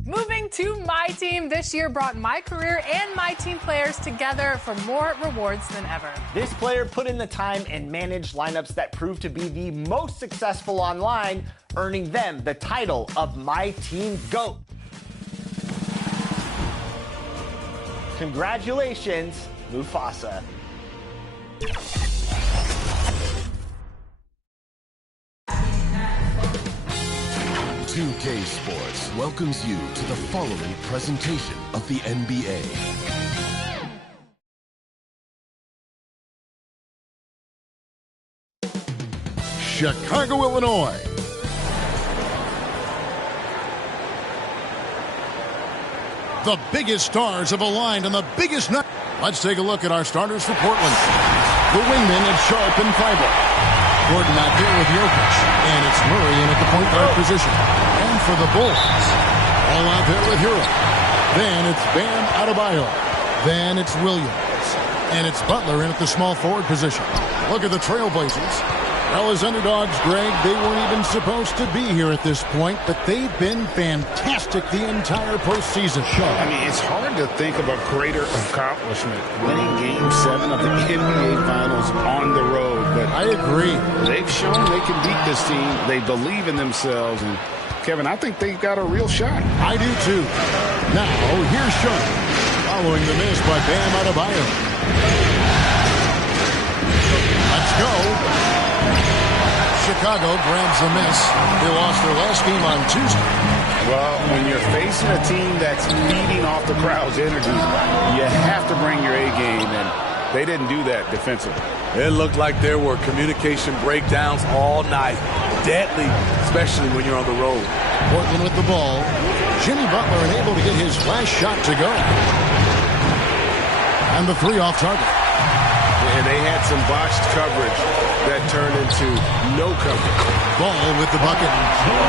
Moving to my team this year brought my career and my team players together for more rewards than ever. This player put in the time and managed lineups that proved to be the most successful online, earning them the title of My Team GOAT. Congratulations, Mufasa. 2K Sports welcomes you to the following presentation of the NBA. Chicago, Illinois. The biggest stars have aligned on the biggest night. Let's take a look at our starters for Portland. The wingman is sharp and fiber. Gordon out there with Jokic, and it's Murray in at the point guard position. And for the Bulls, all out there with Hero. Then it's Bam Adebayo. Then it's Williams. And it's Butler in at the small forward position. Look at the Trailblazers. Well, as underdogs, Greg, they weren't even supposed to be here at this point, but they've been fantastic the entire postseason. I mean, it's hard to think of a greater accomplishment, winning Game 7 of the NBA Finals on the road. But I agree. They've shown they can beat this team. They believe in themselves, and Kevin, I think they've got a real shot. I do too. Now, here's Sharp, following the miss by Bam Adebayo. Let's go. Chicago grabs the miss. They lost their last game on Tuesday. Well, when you're facing a team that's feeding off the crowd's energy, you have to bring your A game, and they didn't do that defensively. It looked like there were communication breakdowns all night. Deadly, especially when you're on the road. Portland with the ball. Jimmy Butler unable to get his last shot to go. And the three off target. And they had some botched coverage that turned into no coverage. Ball with the bucket.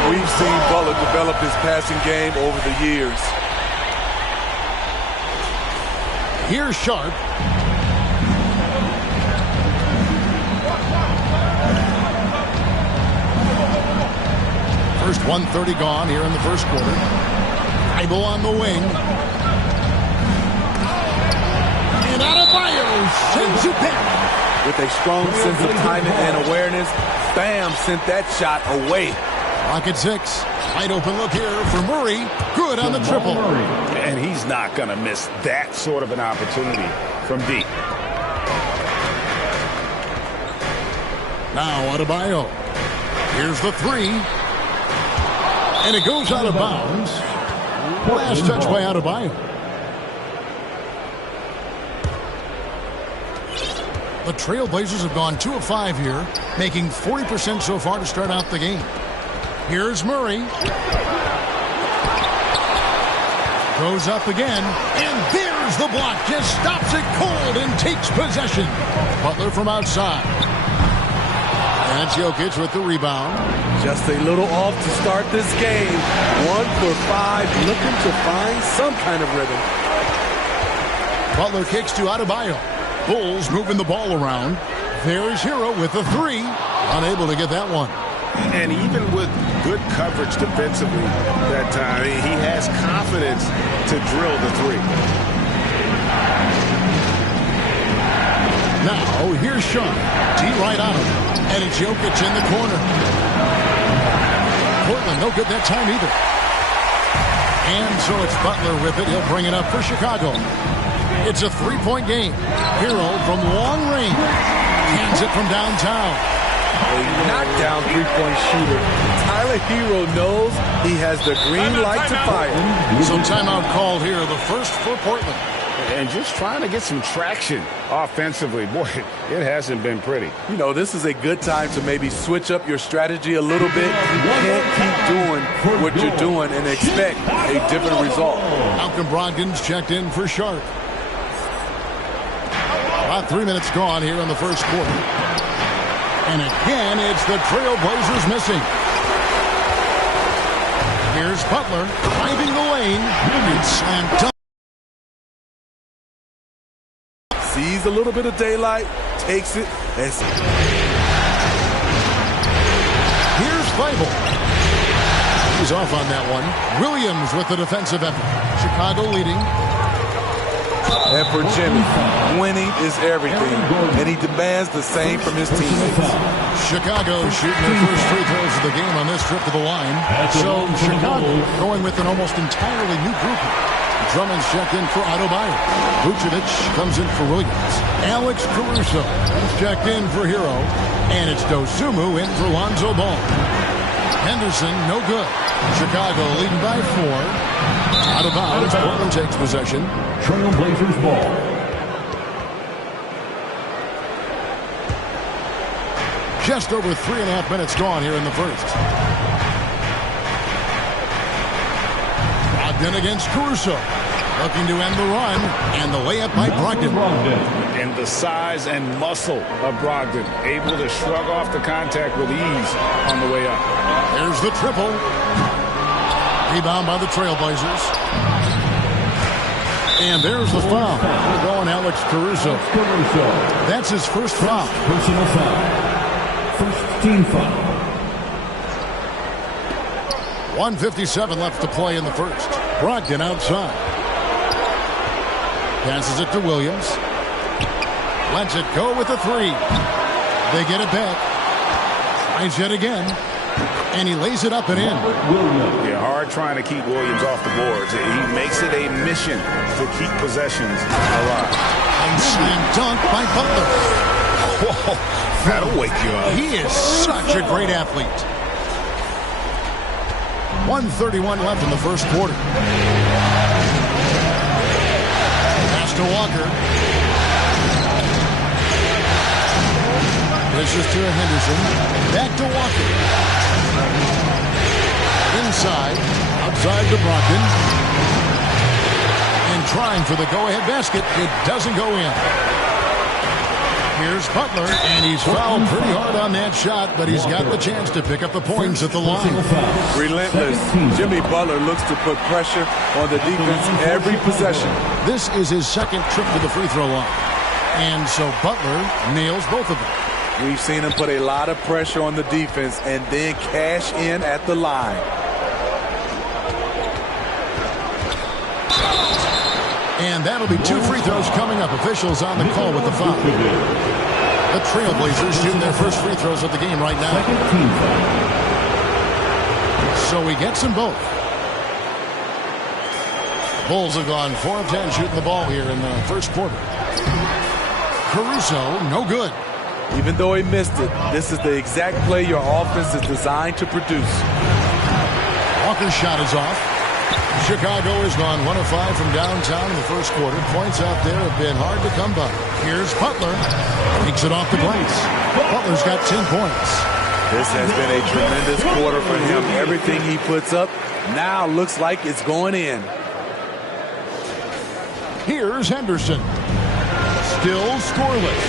We've seen Butler develop his passing game over the years. Here's Sharp. First 1:30 gone here in the first quarter. Ibo on the wing. And Adebayo sends it back. With a strong sense of timing and awareness, Bam sent that shot away. Rocket 6. Wide open look here for Murray. Good on the triple. And he's not going to miss that sort of an opportunity from deep. Now Adebayo. Here's the three. And it goes out of bounds. Last touch by Adebayo. The Trailblazers have gone 2 of 5 here, making 40% so far to start out the game. Here's Murray. Goes up again, and there's the block. Just stops it cold and takes possession. Butler from outside. And it's Jokic with the rebound. Just a little off to start this game. 1 for 5, looking to find some kind of rhythm. Butler kicks to Adebayo. Bulls moving the ball around. There's Hero with the three. Unable to get that one. And even with good coverage defensively that time, he has confidence to drill the three. Now, here's Sean. D right on him. And it's Jokic in the corner. Portland, no good that time either. And so it's Butler with it. He'll bring it up for Chicago. It's a three-point game. Hero from long range. Hands it from downtown. A knockdown three-point shooter. Tyler Hero knows he has the green light to fire. So timeout called here, the first for Portland. And just trying to get some traction offensively. Boy, it hasn't been pretty. You know, this is a good time to maybe switch up your strategy a little bit. You can't keep doing what you're doing and expect a different result. Malcolm Brogdon's checked in for Sharp. About 3 minutes gone here in the first quarter. And again, it's the Trailblazers missing. Here's Butler driving the lane. And slam dunk. Sees a little bit of daylight, takes it, and here's Bible. He's off on that one. Williams with the defensive effort. Chicago leading. And for Jimmy, winning is everything, and he demands the same from his teammates. Chicago shooting their first free throws of the game on this trip to the line. So Chicago going with an almost entirely new group. Drummond's checked in for Adebayo. Vucevic comes in for Williams. Alex Caruso is checked in for Hero. And it's Dosunmu in for Lonzo Ball. Henderson, no good. Chicago leading by 4. Out of bounds. Portland takes possession. Trailblazers ball. Just over 3.5 minutes gone here in the first. Brogdon against Caruso. Looking to end the run. And the layup by Brogdon. And the size and muscle of Brogdon. Able to shrug off the contact with ease on the way up. There's the triple. Rebound by the Trailblazers. And there's the foul. We're going Alex Caruso. That's his first foul. Personal foul. First team foul. 1:57 left to play in the first. Brogdon outside. Passes it to Williams. Lets it go with the three. They get it back. Tries it again. And he lays it up and in. Yeah, hard trying to keep Williams off the boards. He makes it a mission to keep possessions alive. And slam dunk by Butler. Whoa, that'll wake you up. He is such a great athlete. 1:31 left in the first quarter. Pass to Walker. Dishes to Henderson. Back to Walker. Inside. Outside to Brogdon. And trying for the go-ahead basket. It doesn't go in. Here's Butler, and he's fouled pretty hard on that shot, but he's got the chance to pick up the points at the line. Relentless. Jimmy Butler looks to put pressure on the defense every possession. This is his second trip to the free throw line. And so Butler nails both of them. We've seen him put a lot of pressure on the defense and then cash in at the line. And that'll be 2 free throws coming up. Officials on the call with the foul. The Trailblazers shooting their first free throws of the game right now. So he gets them both. Bulls have gone 4 of 10 shooting the ball here in the first quarter. Caruso, no good. Even though he missed it, this is the exact play your offense is designed to produce. Walker's shot is off. Chicago has gone 1 of 5 from downtown in the first quarter. Points out there have been hard to come by. Here's Butler. Takes it off the glass. Butler's got 10 points. This has been a tremendous quarter for him. Everything he puts up now looks like it's going in. Here's Henderson. Still scoreless.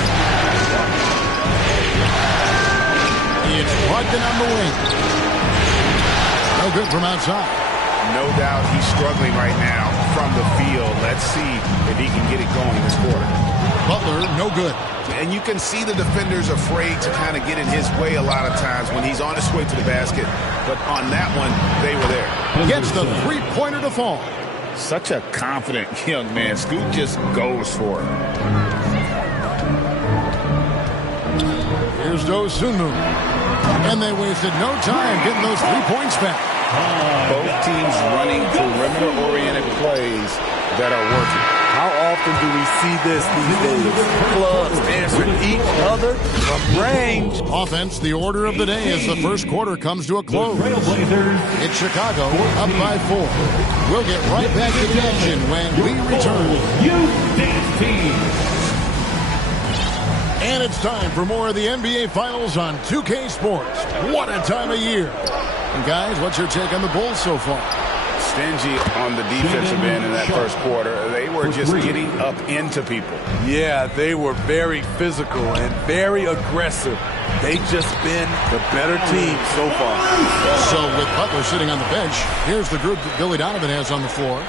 It's Brogdon on the wing. No good from outside. No doubt he's struggling right now from the field. Let's see if he can get it going this quarter. Butler, no good. And you can see the defenders afraid to kind of get in his way a lot of times when he's on his way to the basket. But on that one, they were there. Gets the three-pointer to fall. Such a confident young man. Scoot just goes for it. Here's Dosunmu. And they wasted no time getting those 3 points back. Both teams running perimeter-oriented plays that are working. How often do we see this these days? Clubs answering each other from range. Offense, the order of the day as the first quarter comes to a close. It's Chicago up by 4. We'll get right back to the action when we return. And it's time for more of the NBA Finals on 2K Sports. What a time of year. And guys, what's your take on the Bulls so far? Stingy on the defensive end in that first quarter. They were just getting up into people. Yeah, they were very physical and very aggressive. They've just been the better team so far. So with Butler sitting on the bench, here's the group that Billy Donovan has on the floor.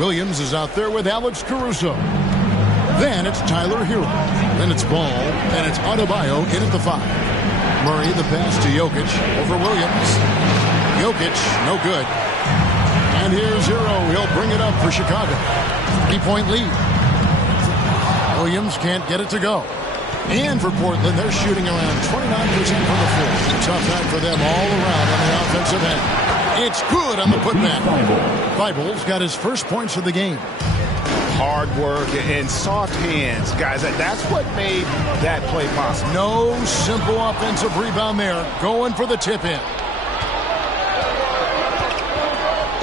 Williams is out there with Alex Caruso. Then it's Tyler Hero. Then it's Ball. Then it's Adebayo in at the 5. Murray, the pass to Jokic over Williams. Jokic, no good. And here's Hero. He'll bring it up for Chicago. 3-point lead. Williams can't get it to go. And for Portland, they're shooting around 29% from the floor. Tough time for them all around on the offensive end. It's good on the putback. Thibault's got his first points of the game. Hard work and soft hands, guys. That's what made that play possible. No simple offensive rebound there. Going for the tip-in.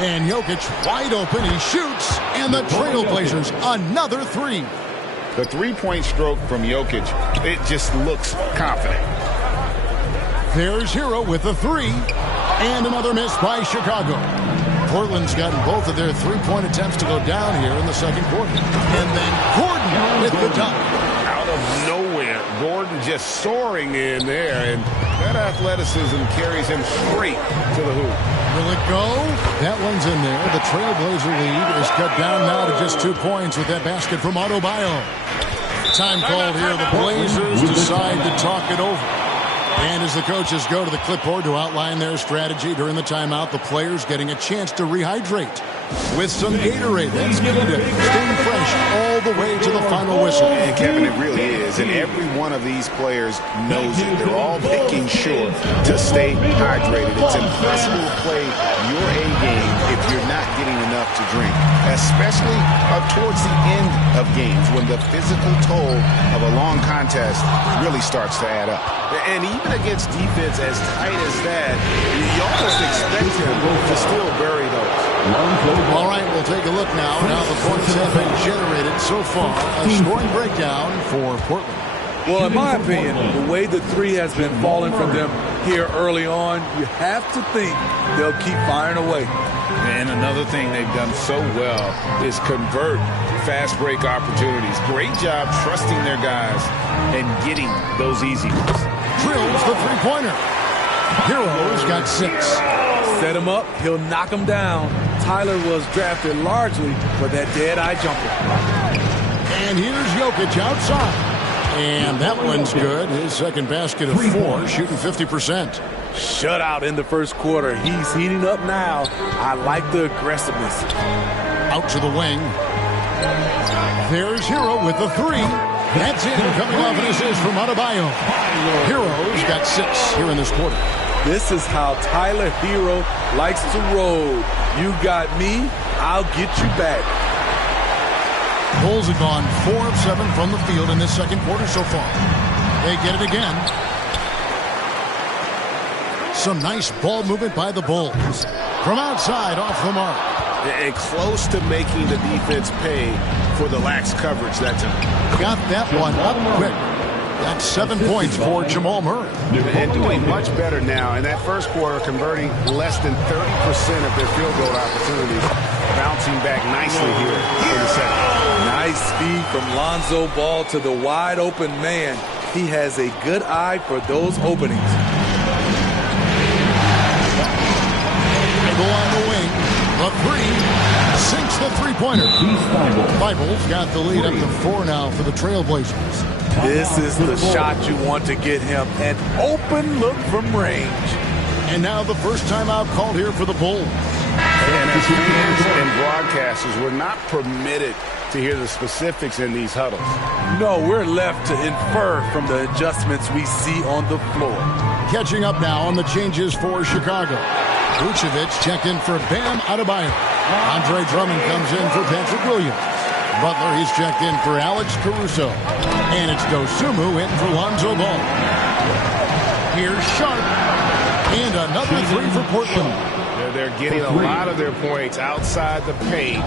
And Jokic wide open. He shoots. And the Trailblazers, another 3. The three-point stroke from Jokic, it just looks confident. There's Hero with the 3. And another miss by Chicago. Portland's gotten both of their 3-point attempts to go down here in the second quarter. And then Gordon with the dunk. Out of nowhere, Gordon just soaring in there, and that athleticism carries him straight to the hoop. Will it go? That one's in there. The Trailblazer lead is cut down now to just 2 points with that basket from Adebayo. Time called here. The Blazers decide to talk it over. And as the coaches go to the clipboard to outline their strategy during the timeout, the players getting a chance to rehydrate with some Gatorade. That's key to staying fresh pushed all the way to the final whistle. And Kevin, it really is. And every one of these players knows it. They're all making sure to stay hydrated. It's impossible to play your A game if you're not getting enough to drink, especially towards the end of games when the physical toll of a long contest really starts to add up. And even against defense as tight as that, you almost expect him to still bury those. All right, we'll take a look now. Now the points have been generated so far. A scoring breakdown for Portland. Well, in my opinion, the way the three has been falling from them here early on, you have to think they'll keep firing away. And another thing they've done so well is convert fast break opportunities. Great job trusting their guys and getting those easy ones. Drills the three-pointer. Heroes got 6. Set him up, he'll knock him down. Tyler was drafted largely for that dead-eye jumper. And here's Jokic outside. And that one's good. His second basket of 4, shooting 50%. Shutout in the first quarter. He's heating up now. I like the aggressiveness. Out to the wing. There's Hero with the 3. That's in, coming off an assist from Adebayo. Hero's got 6 here in this quarter. This is how Tyler Hero likes to roll. You got me, I'll get you back. Bulls have gone 4 of 7 from the field in this second quarter so far. They get it again. Some nice ball movement by the Bulls. From outside, off the mark. And close to making the defense pay for the lax coverage that time. Got that one up quick. That's 7 points for Jamal Murray. And doing much better now. In that first quarter, converting less than 30% of their field goal opportunities. Bouncing back nicely here in the second. Nice speed from Lonzo Ball to the wide open man. He has a good eye for those openings. They go on the wing. The 3 sinks the three-pointer. Bible's got the lead up to 4 now for the Trailblazers. This is the shot you want to get him. An open look from range. And now the first timeout called here for the Bulls. And as fans and broadcasters, we're not permitted to hear the specifics in these huddles. No, we're left to infer from the adjustments we see on the floor. Catching up now on the changes for Chicago. Vucevic checked in for Bam Adebayo. Andre Drummond comes in for Patrick Williams. Butler, he's checked in for Alex Caruso. And it's Dosunmu in for Lonzo Ball. Here's Sharp. And another 3 for Portland. They're getting a lot of their points outside the paint.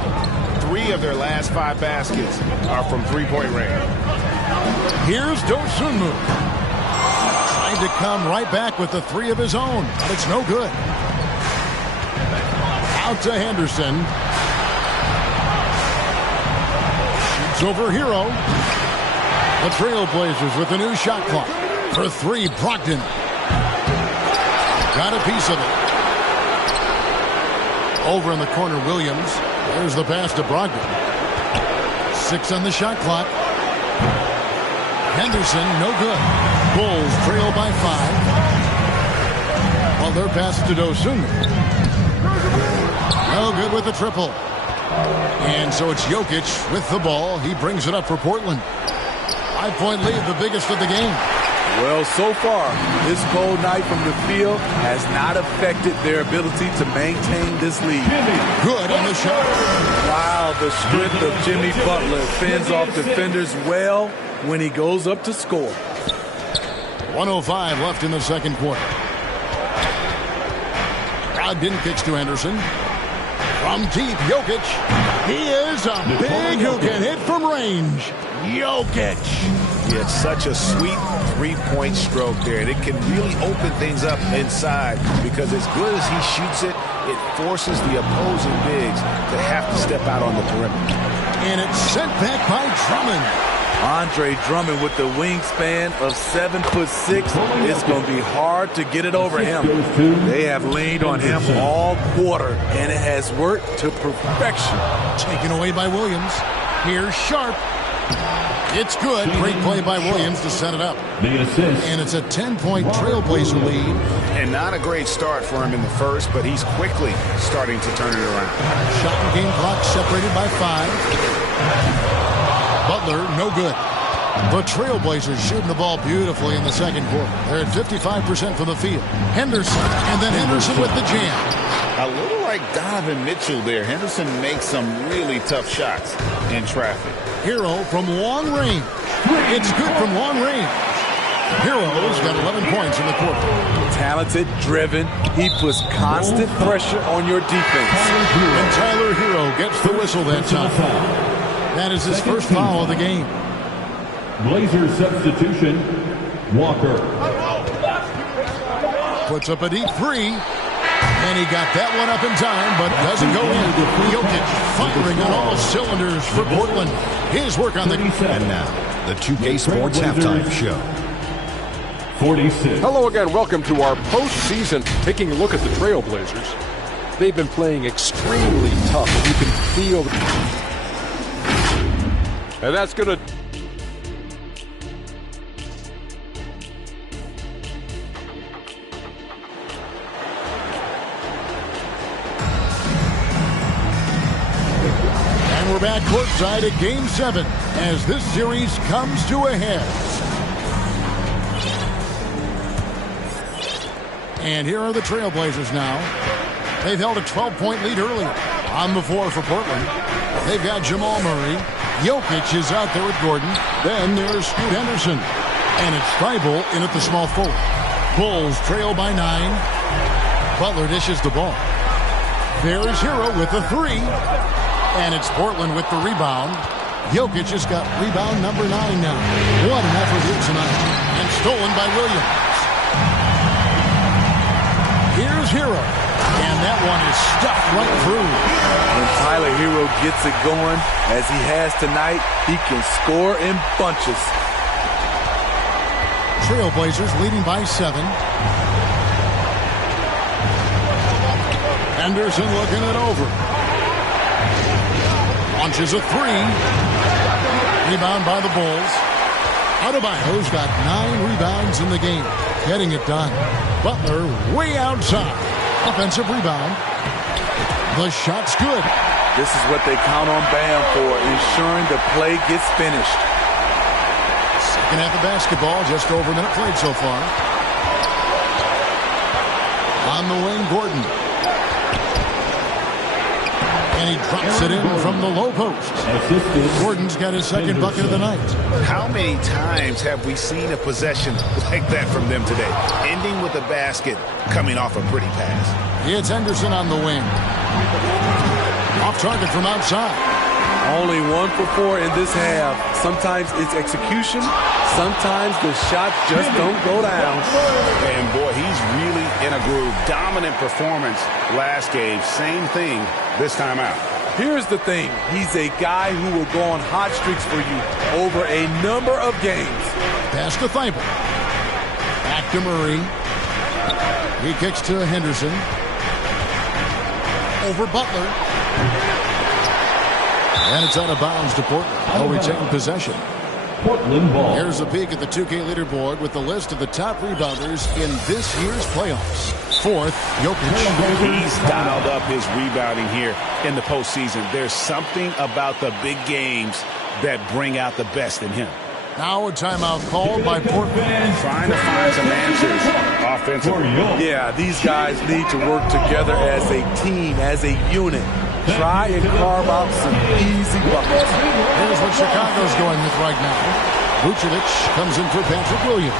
3 of their last 5 baskets are from three-point range. Here's Dosunmu. Trying to come right back with the 3 of his own, but it's no good. Out to Henderson. Shoots over Hero. The Trailblazers with a new shot clock. For 3, Brogdon. Got a piece of it. Over in the corner, Williams. There's the pass to Brogdon. 6 on the shot clock. Henderson, no good. Bulls trail by 5. Well, their pass to Dosunmu. No good with the triple. And so it's Jokic with the ball. He brings it up for Portland. 5-point lead, the biggest of the game. Well, so far, this cold night from the field has not affected their ability to maintain this lead. Good on the shot. Wow, the strength of Jimmy Butler fends off defenders well when he goes up to score. 1:05 left in the second quarter. Brogdon kicks to Henderson. From deep, Jokic. He is a big who can hit from range. Jokic. Yeah, it's such a sweet three-point stroke there. And it can really open things up inside because as good as he shoots it, it forces the opposing bigs to have to step out on the perimeter. And it's sent back by Drummond. Andre Drummond with the wingspan of 7'6". It's going to be hard to get it over him. They have leaned on him all quarter, and it has worked to perfection. Taken away by Williams. Here's Sharp. It's good. Great play by Williams to set it up. The assist. And it's a 10-point Trailblazer lead. And not a great start for him in the first, but he's quickly starting to turn it around. Shot and game clock separated by 5. Butler, no good. The Trailblazers shooting the ball beautifully in the second quarter. They're at 55% from the field. Henderson, and then Henderson with the jam. A little like Donovan Mitchell there. Henderson makes some really tough shots in traffic. Hero from long range. It's good from long range. Hero's got 11 points in the quarter. Talented, driven. He puts constant pressure on your defense. And Tyler Hero gets the whistle that time. That is his first foul of the game. Blazer substitution, Walker. Puts up a deep three. And he got that one up in time, but doesn't go in. Jokic firing on all cylinders for Portland. His work on the... And now, the 2K Sports Halftime Show. 46. Hello again. Welcome to our postseason taking a look at the Trailblazers. They've been playing extremely tough. You can feel... And that's going to... We're back courtside at Game 7 as this series comes to a head. And here are the Trailblazers now. They've held a 12-point lead earlier on the floor for Portland. They've got Jamal Murray. Jokic is out there with Gordon. Then there's Scoot Henderson. And it's Thibault in at the small forward. Bulls trail by 9. Butler dishes the ball. There's Hero with the three. And it's Portland with the rebound. Jokic has got rebound number 9 now. What an effort here tonight. And stolen by Williams. Here's Hero. And that one is stuffed right through. When Tyler Hero gets it going, as he has tonight, he can score in bunches. Trailblazers leading by 7. Henderson looking it over. Launches a three. Rebound by the Bulls. Adebayo's got 9 rebounds in the game. Getting it done. Butler way outside. Offensive rebound. The shot's good. This is what they count on Bam for, ensuring the play gets finished. Second half of basketball, just over a minute played so far. On the wing, Gordon. And he drops it in from the low post. Gordon's got his second bucket of the night. How many times have we seen a possession like that from them today? Ending with a basket, coming off a pretty pass. It's Henderson on the wing. Off target from outside. Only 1 for 4 in this half. Sometimes it's execution. Sometimes the shots just don't go down. And boy, he's really in a groove. Dominant performance last game. Same thing this time out. Here's the thing. He's a guy who will go on hot streaks for you over a number of games. Pass to Thibault. Back to Murray. He kicks to Henderson. Over Butler. And it's out of bounds to Portland. They'll retain possession. Portland ball. Here's a peek at the 2K leaderboard with the list of the top rebounders in this year's playoffs. 4th, Jokic. He's dialed up his rebounding here in the postseason. There's something about the big games that bring out the best in him. Now a timeout called by Portland. Trying to find some answers offensively. Yeah, these guys need to work together as a team, as a unit. Try and carve out some easy buckets. Here's what Chicago's going with right now. Vucevic comes in for Patrick Williams.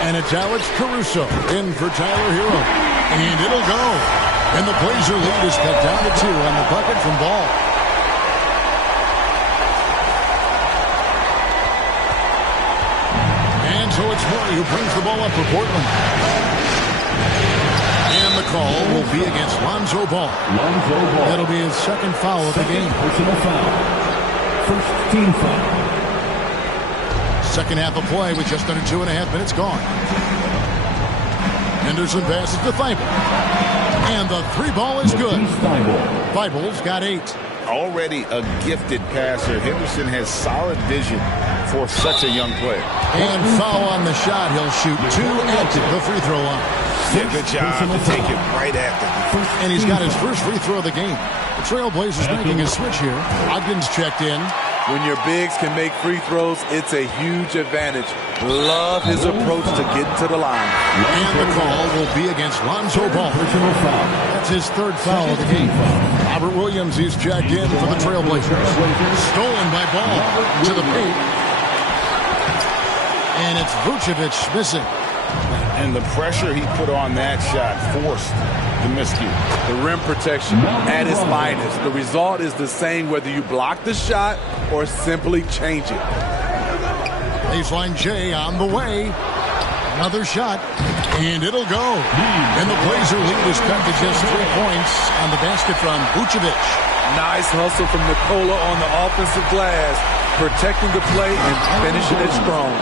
And it's Alex Caruso in for Tyler Hero. And it'll go. And the Blazer lead is cut down to 2 on the bucket from Ball. And so it's Murray who brings the ball up for Portland. And the call will be against Lonzo Ball. Lonzo Ball. That'll be his second foul of the game. Personal foul. First team foul. Second half of play with just under 2.5 minutes gone. Henderson passes to Thibault. And the 3 ball is good. Thibault's got 8. Already a gifted passer. Henderson has solid vision for such a young player. And foul on the shot. He'll shoot 2 at the free throw line. Yeah, good job to take it right at them. And he's got his first free throw of the game. The Trailblazers making a switch here. Ogden's checked in. When your bigs can make free throws, it's a huge advantage. Love his approach to getting to the line. And the call will be against Lonzo Ball. That's his third foul of the game. Robert Williams, he's checked in for the Trailblazers. Stolen by Ball to the paint. And it's Vucevic missing. And the pressure he put on that shot forced the miscue. The rim protection at its finest. The result is the same whether you block the shot or simply change it. Baseline J on the way. Another shot, and it'll go. And the Blazer lead is cut to just 3 points on the basket from Vucevic. Nice hustle from Nikola on the offensive glass, protecting the play and finishing it strong.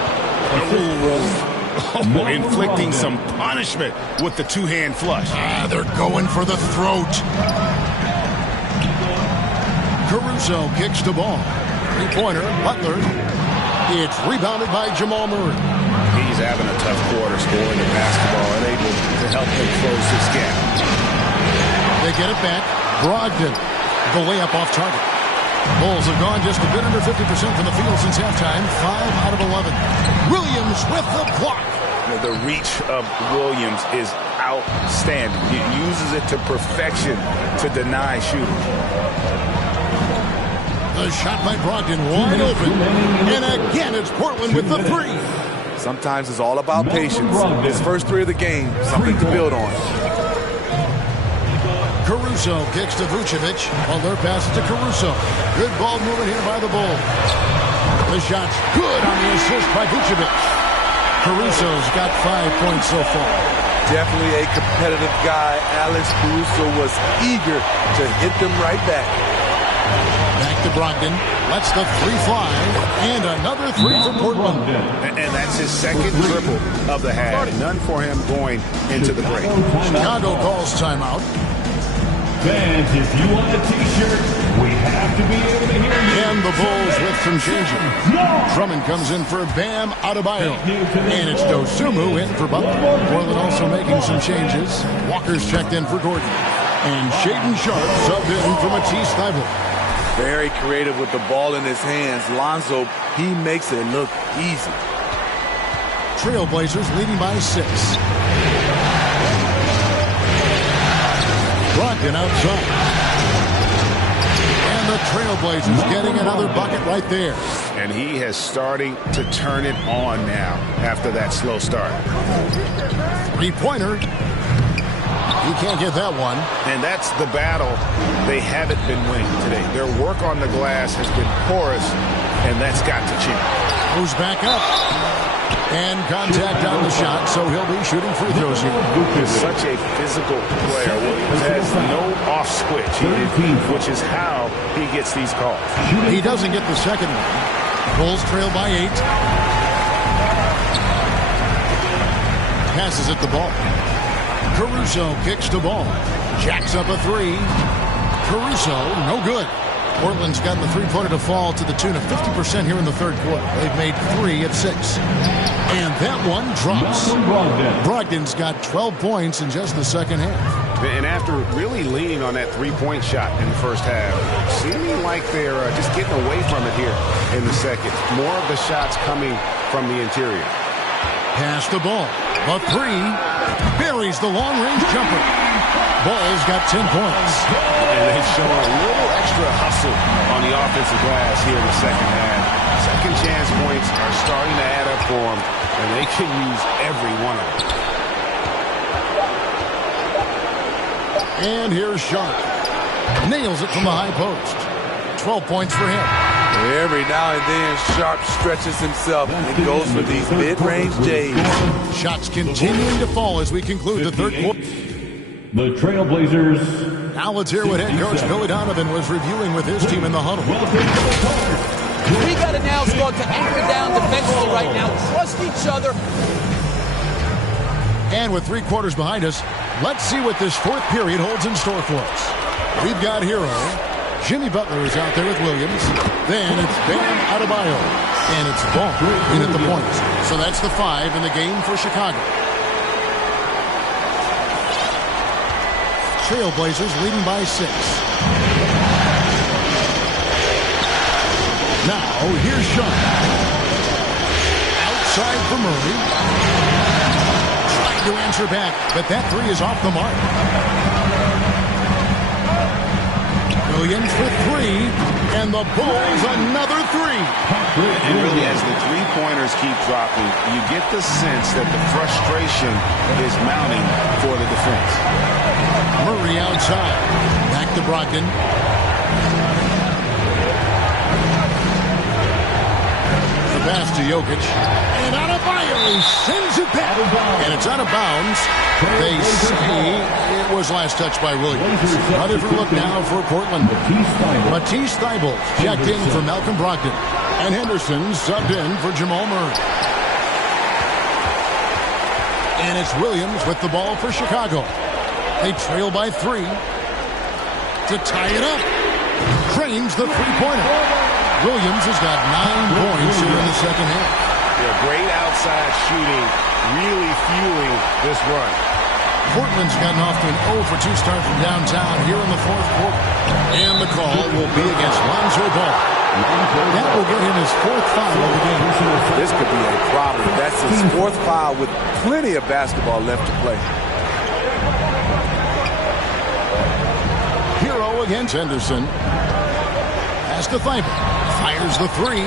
Inflicting some punishment with the two-hand flush. They're going for the throat. Caruso kicks the ball. Three-pointer, Butler. It's rebounded by Jamal Murray. He's having a tough quarter scoring the basketball and able to help them close this gap. They get it back. Brogdon, the layup off target. Bulls have gone just a bit under 50% from the field since halftime. 5 out of 11. Williams with the block. The reach of Williams is outstanding. He uses it to perfection to deny shooting. The shot by Brogdon wide open. And again, it's Portland with the three. Sometimes it's all about patience. His first three of the game, something to build on. Caruso kicks to Vucevic. Butler passes to Caruso. Good ball movement here by the Bulls. The shot's good on the assist by Vucevic. Caruso's got 5 points so far. Definitely a competitive guy. Alex Caruso was eager to hit them right back. Back to Brogdon. Lets the three fly. And another three for Portland. And that's his second triple of the half. None for him going into the break. Chicago calls timeout. Fans, if you want a t-shirt, we have to be able to hear you. And the Bulls with some changes. Drummond comes in for Bam Adebayo. And it's Dosunmu in for Butler. Portland also making some changes. Walker's checked in for Gordon. And Shaedon Sharpe subbed in for Matisse Thybulle. Very creative with the ball in his hands. Lonzo, he makes it look easy. Trailblazers leading by 6. Brogdon outside. And the Trailblazers getting another bucket right there. And he is starting to turn it on now after that slow start. Three-pointer. He can't get that one. And that's the battle they haven't been winning today. Their work on the glass has been porous, and that's got to change. Moves back up. And contact on the shot, so he'll be shooting free throws here. He's such a physical player. Williams has no off switch, which is how he gets these calls. He doesn't get the second one. Bulls trail by 8. Passes at the ball. Caruso kicks the ball. Jacks up a three. Caruso, no good. Portland's gotten the three-pointer to fall to the tune of 50% here in the third quarter. They've made 3 of 6. And that one drops. Brogdon's got 12 points in just the second half. And after really leaning on that three-point shot in the first half, seeming like they're just getting away from it here in the second. More of the shots coming from the interior. Pass the ball. A three. Buries the long-range jumper. Ball's got 10 points. And they've shown a little extra hustle on the offensive glass here in the second half. Second chance points are starting to add up for them, and they can use every one of them. And here's Sharpe. Nails it from the high post. 12 points for him. Every now and then, Sharpe stretches himself and goes for these mid-range J's. Shots continuing to fall as we conclude the third quarter. The Trailblazers. Now let's hear what head coach Billy Donovan was reviewing with his team in the huddle. We got to now start to anchor down defensively right now. Trust each other. And with 3 quarters behind us, let's see what this fourth period holds in store for us. We've got Hero. Jimmy Butler is out there with Williams. Then it's Bam Adebayo. And it's Ball in at the point. So that's the 5 in the game for Chicago. Trailblazers leading by 6. Now, here's Sean. Outside for Murray. Trying to answer back, but that three is off the mark. Williams for three, and the Bulls another three. And really, as the three-pointers keep dropping, you get the sense that the frustration is mounting for the defense. Murray outside. Back to Brogdon. The pass to Jokic. And Adebayo sends it back. And it's out of bounds. They say it was last touched by Williams. A different look now for Portland. Matisse Thybulle checked in for Malcolm Brogdon. And Henderson subbed in for Jamal Murray. And it's Williams with the ball for Chicago. They trail by three. To tie it up. Trains the three-pointer. Williams has got 9 points here in the second half. Yeah, great outside shooting, really fueling this run. Portland's gotten off to an 0-for-2 start from downtown here in the fourth quarter. And the call will be against Lonzo Ball. That will get him his fourth foul of the game. This could be a problem. That's his fourth foul with plenty of basketball left to play. Hero against Henderson. Pass to Thybulle. Fires the three.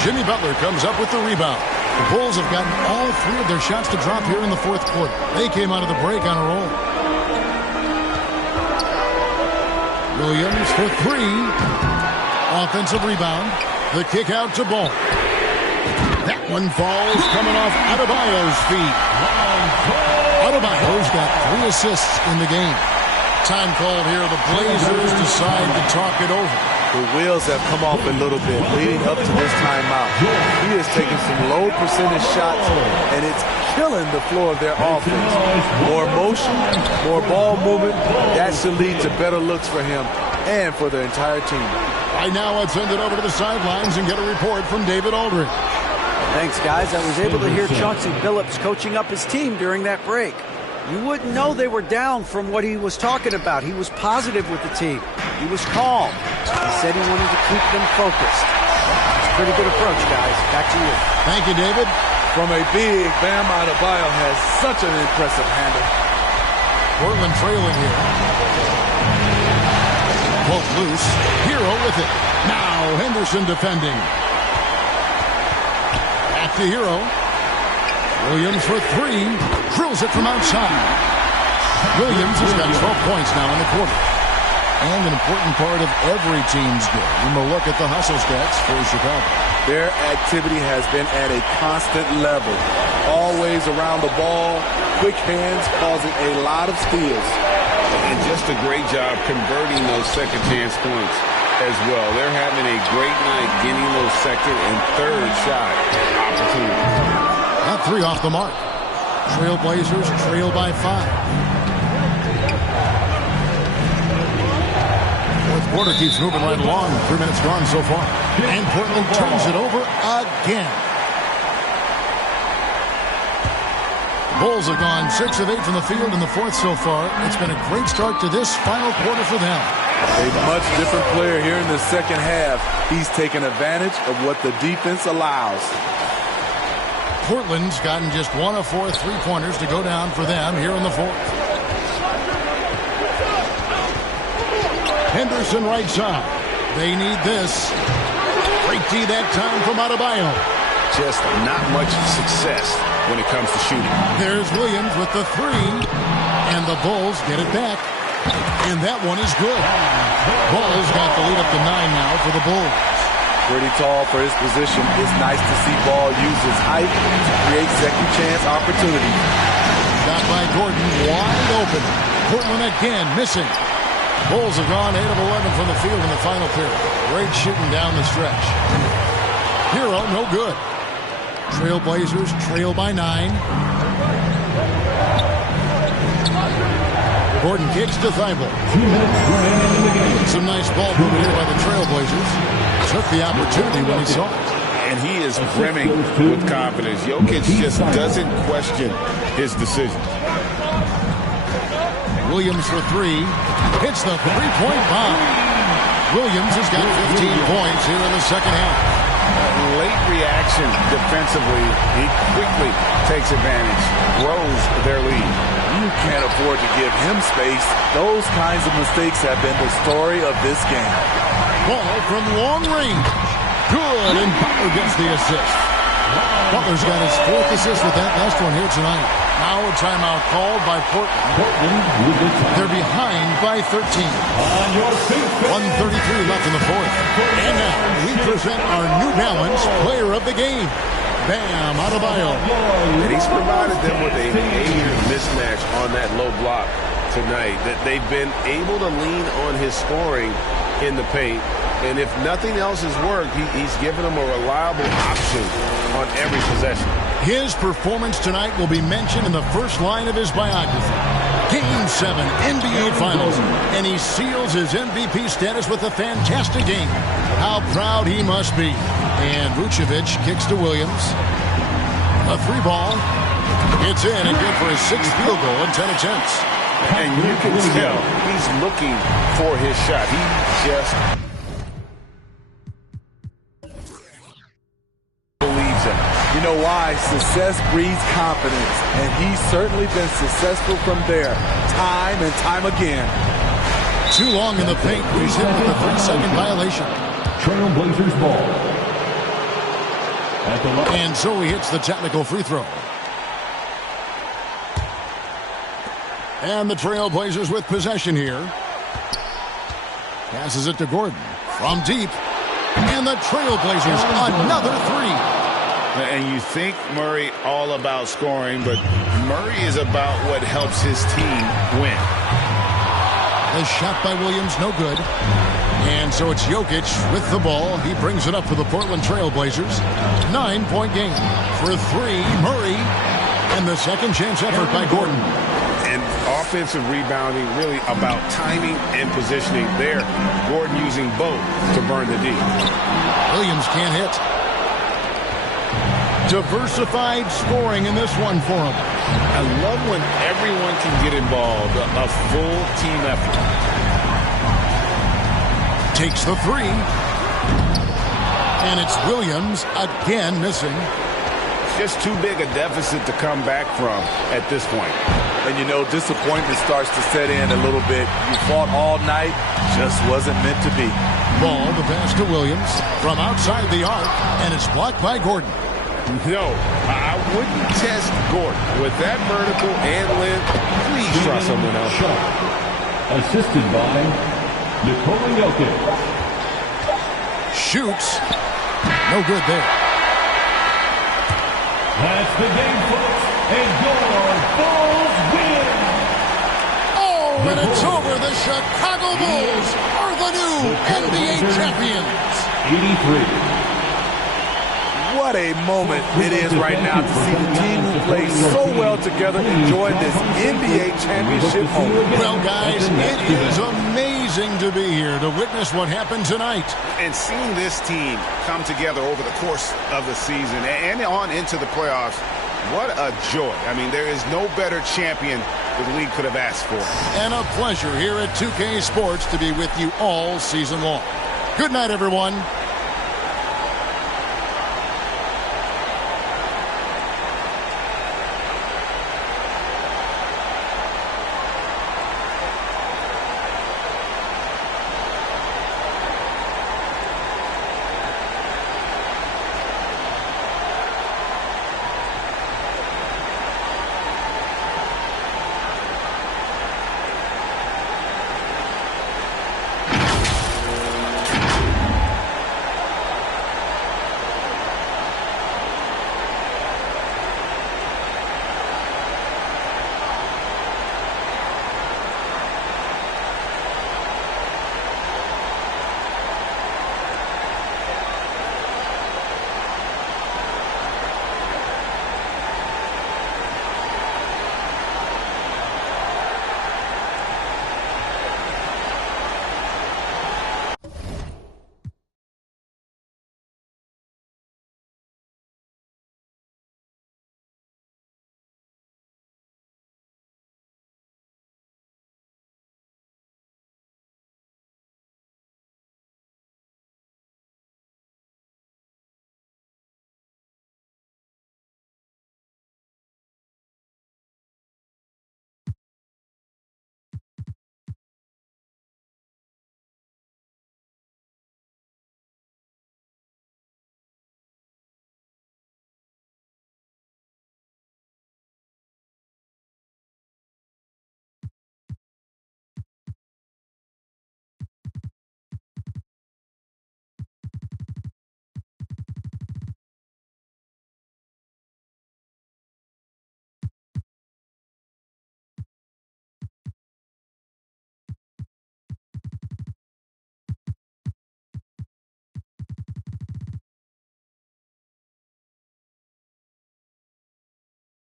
Jimmy Butler comes up with the rebound. The Bulls have gotten all three of their shots to drop here in the fourth quarter. They came out of the break on a roll. Williams for three. Offensive rebound. The kick out to Ball. That one falls coming off Adebayo's feet. Adebayo's got 3 assists in the game. Time called here. The Blazers decide to talk it over. The wheels have come off a little bit leading up to this timeout. He is taking some low percentage shots, and it's killing the floor of their offense. More motion, more ball movement. That should lead to better looks for him and for the entire team. Right now, let's send it over to the sidelines and get a report from David Aldridge. Thanks, guys. I was able to hear Chauncey Billups coaching up his team during that break. You wouldn't know they were down from what he was talking about. He was positive with the team. He was calm. He said he wanted to keep them focused. It's a pretty good approach, guys. Back to you. Thank you, David. From a big, Bam Adebayo has such an impressive handle. Portland trailing here. Both loose. Hero with it. Now Henderson defending. Back to Hero. Williams for three. Drills it from outside. Williams has got 12 points now in the quarter. And an important part of every team's game. And we'll look at the hustle stats for Chicago. Their activity has been at a constant level. Always around the ball. Quick hands causing a lot of steals. And just a great job converting those second chance points as well. They're having a great night getting those second and third shot opportunities. That three off the mark. Trailblazers trail by 5. Fourth quarter keeps moving right along. 3 minutes gone so far. And Portland turns it over again. Bulls have gone 6 of 8 from the field in the fourth so far. It's been a great start to this final quarter for them. A much different player here in the second half. He's taken advantage of what the defense allows. Portland's gotten just 1 of 4 3-pointers to go down for them here in the fourth. Henderson right side. They need this. Great D that time from Adebayo. Just not much success when it comes to shooting. There's Williams with the three. And the Bulls get it back. And that one is good. Bulls got the lead up to 9 now for the Bulls. Pretty tall for his position. It's nice to see Ball use his height to create second chance opportunity. Shot by Gordon, wide open. Portland again missing. Bulls have gone 8 of 11 from the field in the final period. Great shooting down the stretch. Hero, no good. Trailblazers trail by 9. Gordon kicks to Thybulle. Some nice ball movement here by the Trailblazers. Took the opportunity when he saw it. And he is brimming with confidence. Jokic just doesn't question his decision. Williams for 3. Hits the three-point bomb. Williams has got 15 points here in the second half. Late reaction defensively. He quickly takes advantage, grows their lead. You can't afford to give him space. Those kinds of mistakes have been the story of this game. Ball from long range. Good, and Butler gets the assist. Butler's got his 4th assist with that last one here tonight. Now a timeout called by Portland. They're behind by 13. 1:33 left in the 4th. And now we present our New Balance player of the game, Bam Adebayo. And he's provided them with a major mismatch on that low block tonight. That they've been able to lean on his scoring in the paint. And if nothing else has worked, he's given them a reliable option on every possession. His performance tonight will be mentioned in the first line of his biography. Game 7, NBA Finals, and he seals his MVP status with a fantastic game. How proud he must be. And Vucevic kicks to Williams. A 3-ball. It's in and good for his 6th field goal in 10 attempts. And you can tell he's looking for his shot. He just believes in it. You know why? Success breeds confidence, and he's certainly been successful from there, time and time again. Too long in the paint. He's hit with a 3-second violation. Trailblazers ball. And so he hits the technical free throw. And the Trailblazers with possession here. Passes it to Gordon from deep. And the Trailblazers another 3. And you think Murray all about scoring, but Murray is about what helps his team win. The shot by Williams, no good. And so it's Jokic with the ball. He brings it up for the Portland Trailblazers. 9-point game. For 3, Murray. And the second chance effort by Gordon. And offensive rebounding really about timing and positioning there. Gordon using both to burn the D. Williams can't hit. Diversified scoring in this one for him. I love when everyone can get involved. A full team effort. Takes the 3. And it's Williams again missing. Just too big a deficit to come back from at this point. And you know, disappointment starts to set in a little bit. You fought all night, just wasn't meant to be. Ball, the pass to Williams from outside the arc, and it's blocked by Gordon. No, I wouldn't test Gordon. With that vertical and length, please try someone else. Assisted by Nikola Jokic. Shoots. No good there. That's the game, folks. And your Bulls win. Oh, and it's over. The Chicago Bulls are the new NBA champions. 83. What a moment it is right now to see the team who plays so well together enjoying this NBA championship moment. Well, guys, it is amazing to be here to witness what happened tonight. And seeing this team come together over the course of the season and on into the playoffs, what a joy. I mean, there is no better champion the league could have asked for. And a pleasure here at 2K Sports to be with you all season long. Good night, everyone.